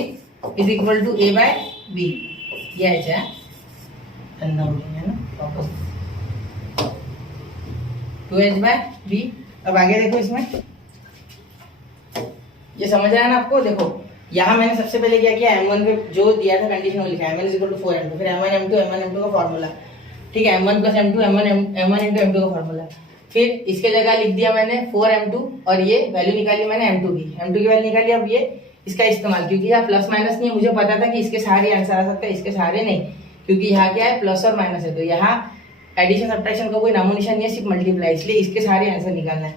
is equal to a/b। ये ऐसा ठंडा हो गया है ना वापस 2h/b। अब आगे देखो, इसमें ये समझ रहा है ना आपको। देखो यहाँ मैंने सबसे पहले क्या किया, m1 पे जो दिया था कंडीशन वो लिखा है m1 इक्वल टू 4m2, फिर m1 m2 का फॉर्मूला। ठीक है, m1 plus m2 m1 into m2 का फॉर्मूला। फिर इसके जगह लिख दिया मैंने 4m2 और ये वैल्यू निकाली मैंने m2 की वैल्यू निकाली। अब ये इसका इस्तेमाल, क्योंकि यहाँ प्लस माइनस नहीं है, मुझे पता था कि इसके सारे आंसर आ सकते हैं, इसके सारे नहीं, क्योंकि यहाँ क्या है प्लस और माइनस है। तो यहाँ एडिशन सब्ट्रैक्शन का कोई नामो निशान नहीं है, सिर्फ मल्टीप्लाई, इसलिए इसके सारे आंसर निकालना है।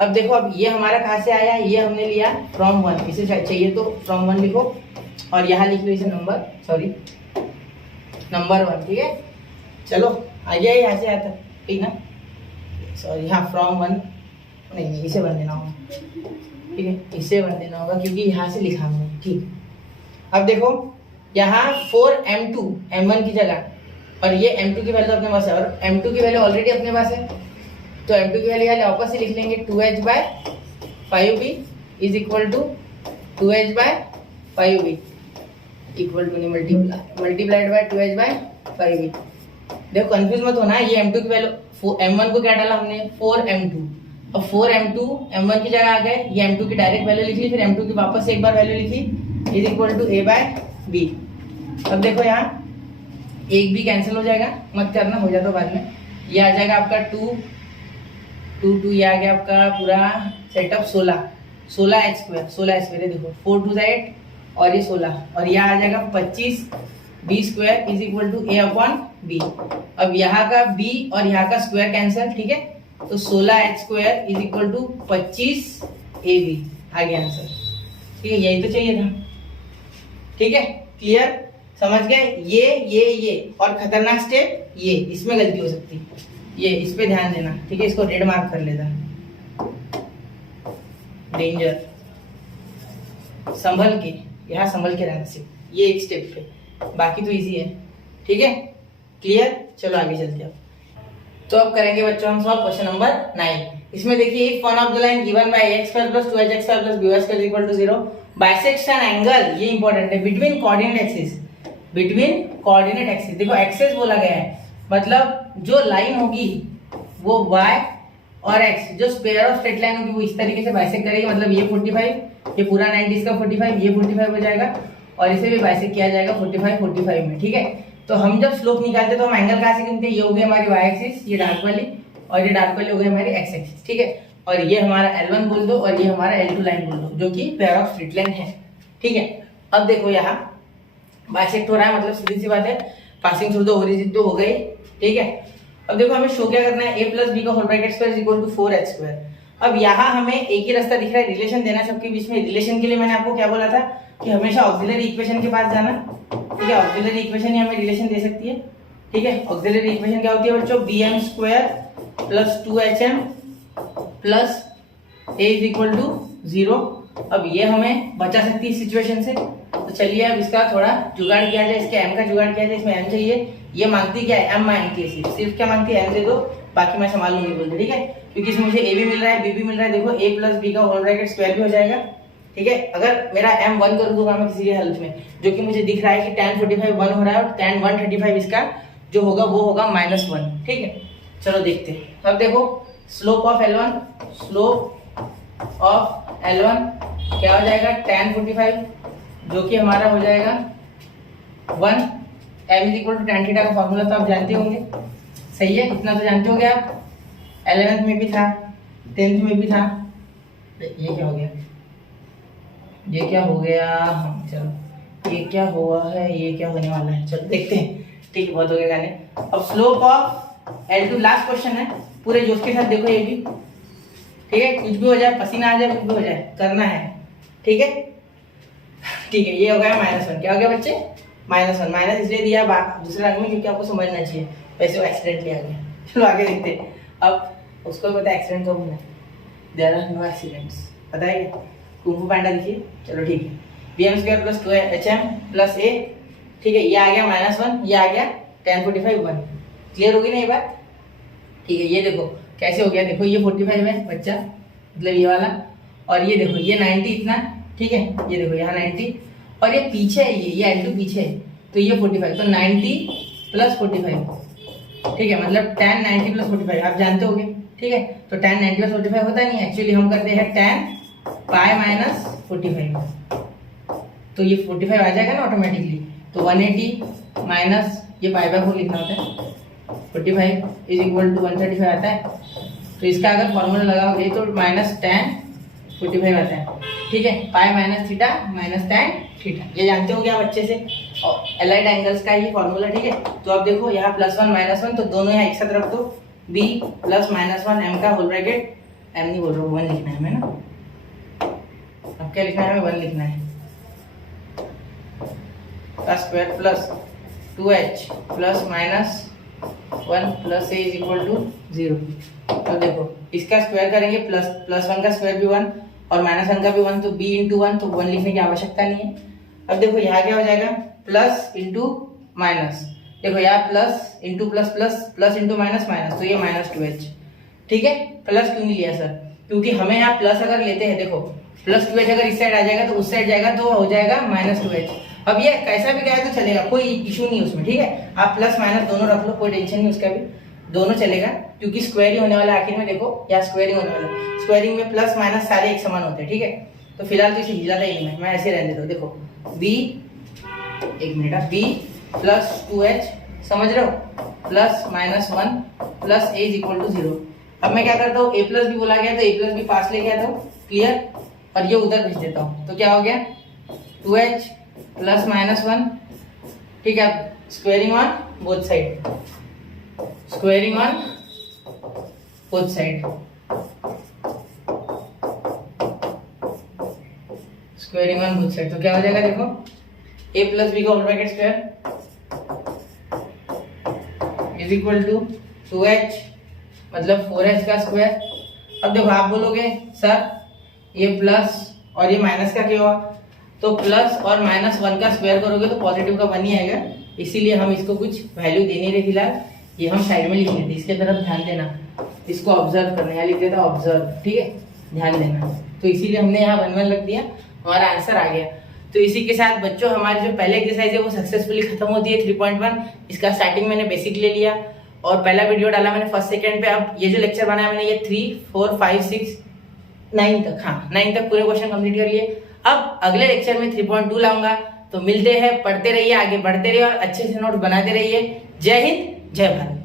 अब देखो, अब ये हमारा कहाँ से आया, ये हमने लिया फ्रॉम 1, इसे चाहिए तो फ्रॉम 1 लिखो और यहाँ लिख लो इसे नंबर 1। ठीक है, चलो आ गया, यहाँ से आया था, ठीक ना, सॉरी यहाँ फ्रॉम 1 नहीं, इसे 1 देना होगा। ठीक है, इसे 1 देना होगा क्योंकि यहाँ से लिखा हमने। ठीक, अब देखो यहाँ 4m2 m1 की जगह, और ये m2 की वैल्यू अपने पास है और m2 की वैल्यू ऑलरेडी अपने पास है, तो m2 की वैल्यू यहाँ वापस से लिख लेंगे 2h/5b is equal to 2h/5b equal to multiplied by 2h/5b। देखो कंफ्यूज मत होना, ये m2 की वैल्यू m1 को क्या डाला हमने 4m2, अब 4m2 m1 की जगह आ गए, ये m2 की डायरेक्ट वैल्यू लिख ली, फिर m2 की वापस से एक बार वैल्यू लिखी इज इक्वल टू a/b। अब देखो यहाँ एक भी कैंसिल हो जाएगा, मत करना, हो जाता बाद में। ये आ जाएगा आपका 2 ये आ गया आपका पूरा सेटअप 16h² है। देखो 4 2 8 और ये 16 और यहाँ आ जाएगा 25b² is equal to a/b। अब यहाँ का b और यहाँ का स्क्वायर कैंसिल। ठीक है, तो 16h² is equal to 25ab आ गया आंसर। ठीक है, यही तो चाहिए था। ठीक है, क्लियर, समझ गए। ये और खतरनाक स्टेप ये, इसमें गलती हो सकती है, ये इस पे ध्यान देना। ठीक है, इसको रेड मार्क कर लेता, डेंजर, संभल के, यहाँ संभल के रहना सिर्फ, ये एक स्टेप पे, बाकी तो इजी है। ठीक है, क्लियर, चलो आगे चलते हैं। तो अब करेंगे बच्चों हम सॉल्व क्वेश्चन नंबर 9। इसमें देखिए if one of the line given by x square plus 2hx square plus by square equal to 0 bisects an angle, ये इंपॉर्टेंट है, बिटवीन कोऑर्डिनेट एक्सिस। देखो एक्सिस बोला गया है, मतलब जो लाइन होगी वो y और x, जो स्क्वायर ऑफ स्ट्रेट लाइन होगी वो इस तरीके से बाइसेक्ट करेगी, मतलब ये 45, ये पूरा 90 इसका 45, ये 45 हो जाएगा और इसे भी बाइसेक्ट किया जाएगा 45 में। ठीक है, तो हम जब स्लोप निकालते तो हम एंगल कहाँ से गिनते हैं, ये हो गई हमारी y एक्सिस, ये डार्क वाली, और ये डार्क वाली हो गई हमारी x एक्सिस। ठीक है, और ये हमारा L1 बोल दो और ये हमारा L2 लाइन बोल दो, जो कि पेयर ऑफ स्ट्रेट लाइन है। ठीक है, अब देखो यहाँ बाइसेक्ट हो रहा है, मतलब सीधी सी बात है, पासिंग थ्रू द ओरिजिन तो हो गई। ठीक है, अब देखो हमें शो क्या करना है, a प्लस b का whole bracket square is equal to 4h²। अब यहाँ हमें एक ही रास्ता दिख रहा है, रिलेशन देना सबके बीच में। रिलेशन के लिए मैंने आपको क्या बोला था कि हमेशा ऑक्सिलरी इक्वेशन के पास जाना। ठीक है, ऑक्सिलरी इक्वेशन ही हमें रिलेशन दे सकती है। ठीक है, ऑक्सिलरी इक्वेशन क्या होती है बच्चों, bm² plus 2hm plus a is equal to 0। अब ये हमें बचा सकती है सिचुएशन से, तो चलिए अब इसका थोड़ा जुगाड़ किया जाए, इसके m का जुगाड़ किया जाए। इसमें m चाहिए, ये मांगती क्या है, m मांगती है, सिर्फ क्या मांगती है, m दे दो, बाकी मैं संभाल लूंगी बोल दो। ठीक है, क्योंकि इसमें मुझे a भी मिल रहा है b भी मिल रहा है। देखो a प्लस b का होल ब्रैकेट स्क्वायर भी हो जाएगा। ठीक है, अगर मेरा m 1 कर दूंगा मैं किसी के हेल्प में, जो कि मुझे दिख रहा है कि tan 45 1 हो रहा है और tan 135 इसका जो होगा वो होगा -1। ठीक है, चलो देखते हैं। अब देखो स्लोप ऑफ L1 क्या हो जाएगा, tan 45 जो कि हमारा हो जाएगा 1, m is equal to tan theta का फॉर्मूला तो आप जानते होंगे, सही है, इतना तो जानते होंगे आप, 11th में भी था, 10th में भी था। ये क्या हो गया, चलो ये क्या हुआ है, ये क्या होने वाला है, चलो देखते हैं। ठीक है, बहुत हो गया गाने। अब slope of L2 last question है, पूरे जोश के साथ देखो ये भी। ठीक है, कुछ भी हो जाए, पसीना आ जाए, कुछ भी हो जाए, करना है। ठीक है, ठीक है, ये हो गया -1। क्या हो गया बच्चे? -1। माइनस इसलिए दिया दूसरे रंग में क्योंकि आपको समझना चाहिए, वैसे वो एक्सीडेंटली आ गया। चलो आगे देखते हैं। अब उसको पता है एक्सीडेंट कब होना है, देयर आर नो एक्सीडेंट्स, पता है क्या? कुंग फू पांडा देखिए। चलो ठीक है, bm² + 2hm + a। ठीक है, ये आ गया -1, ये आ गया tan 45 1। क्लियर होगी ना ये बात? ठीक है, ये देखो कैसे हो गया, देखो ये 45 है बच्चा, मतलब ये वाला, और ये देखो ये 90 इतना। ठीक है, ये देखो यहाँ 90, और ये पीछे है, ये L2 पीछे है, तो ये 45, तो 90 + 45। ठीक है, मतलब tan 90 + 45 आप जानते होगे। ठीक है, तो tan 90 + 45 होता नहीं है, एक्चुअली हम करते हैं tan π - 45। तो ये 45 आ जाएगा ना ऑटोमेटिकली, तो 180 माइनस ये π/4 लिखना होता है, 45 = 135 आता है। तो इसका अगर फॉर्मूला लगाओगे तो -tan 45 आता है। ठीक है, π - थीटा - tan थीटा, ये जानते हो क्या आप अच्छे से, और एलाइड एंगल्स का ये फॉर्मूला। ठीक है, तो अब देखो यहाँ +1 -1, तो दोनों यहाँ एक साथ रख दो, b + -1 m का होल ब्रैकेट, m नहीं बोल रहा हूँ, 1 लिखना है हमें ना। अब क्या लिखना है हमें? 1 लिखना है, का स्क्वायर प्लस 2h + -1 + a = 0। तो देखो इसका स्क्वायर करेंगे, +1 का स्क्वायर भी 1 और -1 का भी 1, तो b × 1, तो 1 लिखने की आवश्यकता नहीं है। अब देखो यहाँ क्या हो जाएगा, प्लस इंटू माइनस, देखो यहाँ plus into plus plus plus into minus minus, तो ये -2h। ठीक है, प्लस क्यों नहीं लिया सर? क्योंकि हमें यहाँ प्लस अगर लेते हैं, देखो +2h अगर इस साइड आ जाएगा तो उस साइड जाएगा, तो हो जाएगा -2h। अब ये कैसा भी गया तो चलेगा, कोई इशू नहीं उसमें। ठीक है, आप प्लस माइनस दोनों रख लो, कोई टेंशन नहीं उसका भी, दोनों चलेगा, क्योंकि स्क्वायर ही होने वाला है आखिर में। देखो यहाँ स्क्वायरिंग होने वाला है, स्क्वायरिंग में प्लस माइनस सारे एक समान होते हैं। ठीक है, तो फिलहाल तो इसे हिलाता ही नहीं, मैं ऐसे रहने देता हूँ। देखो b, एक मिनट, b + 2h, समझ रहे हो, +-1 + a = 0। अब मैं क्या करता हूँ, a + b बोला गया तो a + b पास लेके आता हूँ, क्लियर, और ये उधर भेज देता हूँ, तो क्या हो गया 2h + -1। ठीक है, squaring on both side, squaring on both side, squaring on both side, तो क्या हो जाएगा, देखो a + b का होल ब्रैकेट स्क्वायर = 2h मतलब 4h का स्क्वायर। अब देखो आप बोलोगे सर ये प्लस और ये माइनस का क्या हुआ, तो प्लस और -1 का स्क्वायर करोगे तो पॉजिटिव का 1 ही आएगा, इसीलिए हम इसको कुछ वैल्यू दे नहीं रहे फिलहाल, ये हम साइड में लिख लेते, इसके तरफ ध्यान देना, इसको ऑब्जर्व करना, यहाँ लिख देता ऑब्जर्व। ठीक है, ध्यान देना, तो इसीलिए हमने यहाँ 1 1 रख दिया, हमारा आंसर आ गया। तो इसी के साथ बच्चों हमारी जो पहले एक्सरसाइज है वो सक्सेसफुली खत्म होती है 3.1। इसका स्टार्टिंग मैंने बेसिक ले लिया और पहला वीडियो डाला मैंने फर्स्ट सेकंड पे। अब ये जो लेक्चर बनाया मैंने, ये 3 4 5 6 9 तक, हाँ 9 तक पूरे क्वेश्चन कंप्लीट कर लिए। अब अगले लेक्चर में 3.2 लाऊंगा, तो मिलते हैं, पढ़ते रहिए, आगे बढ़ते रहिए और अच्छे से नोट बनाते रहिए। जय हिंद, जय भारत।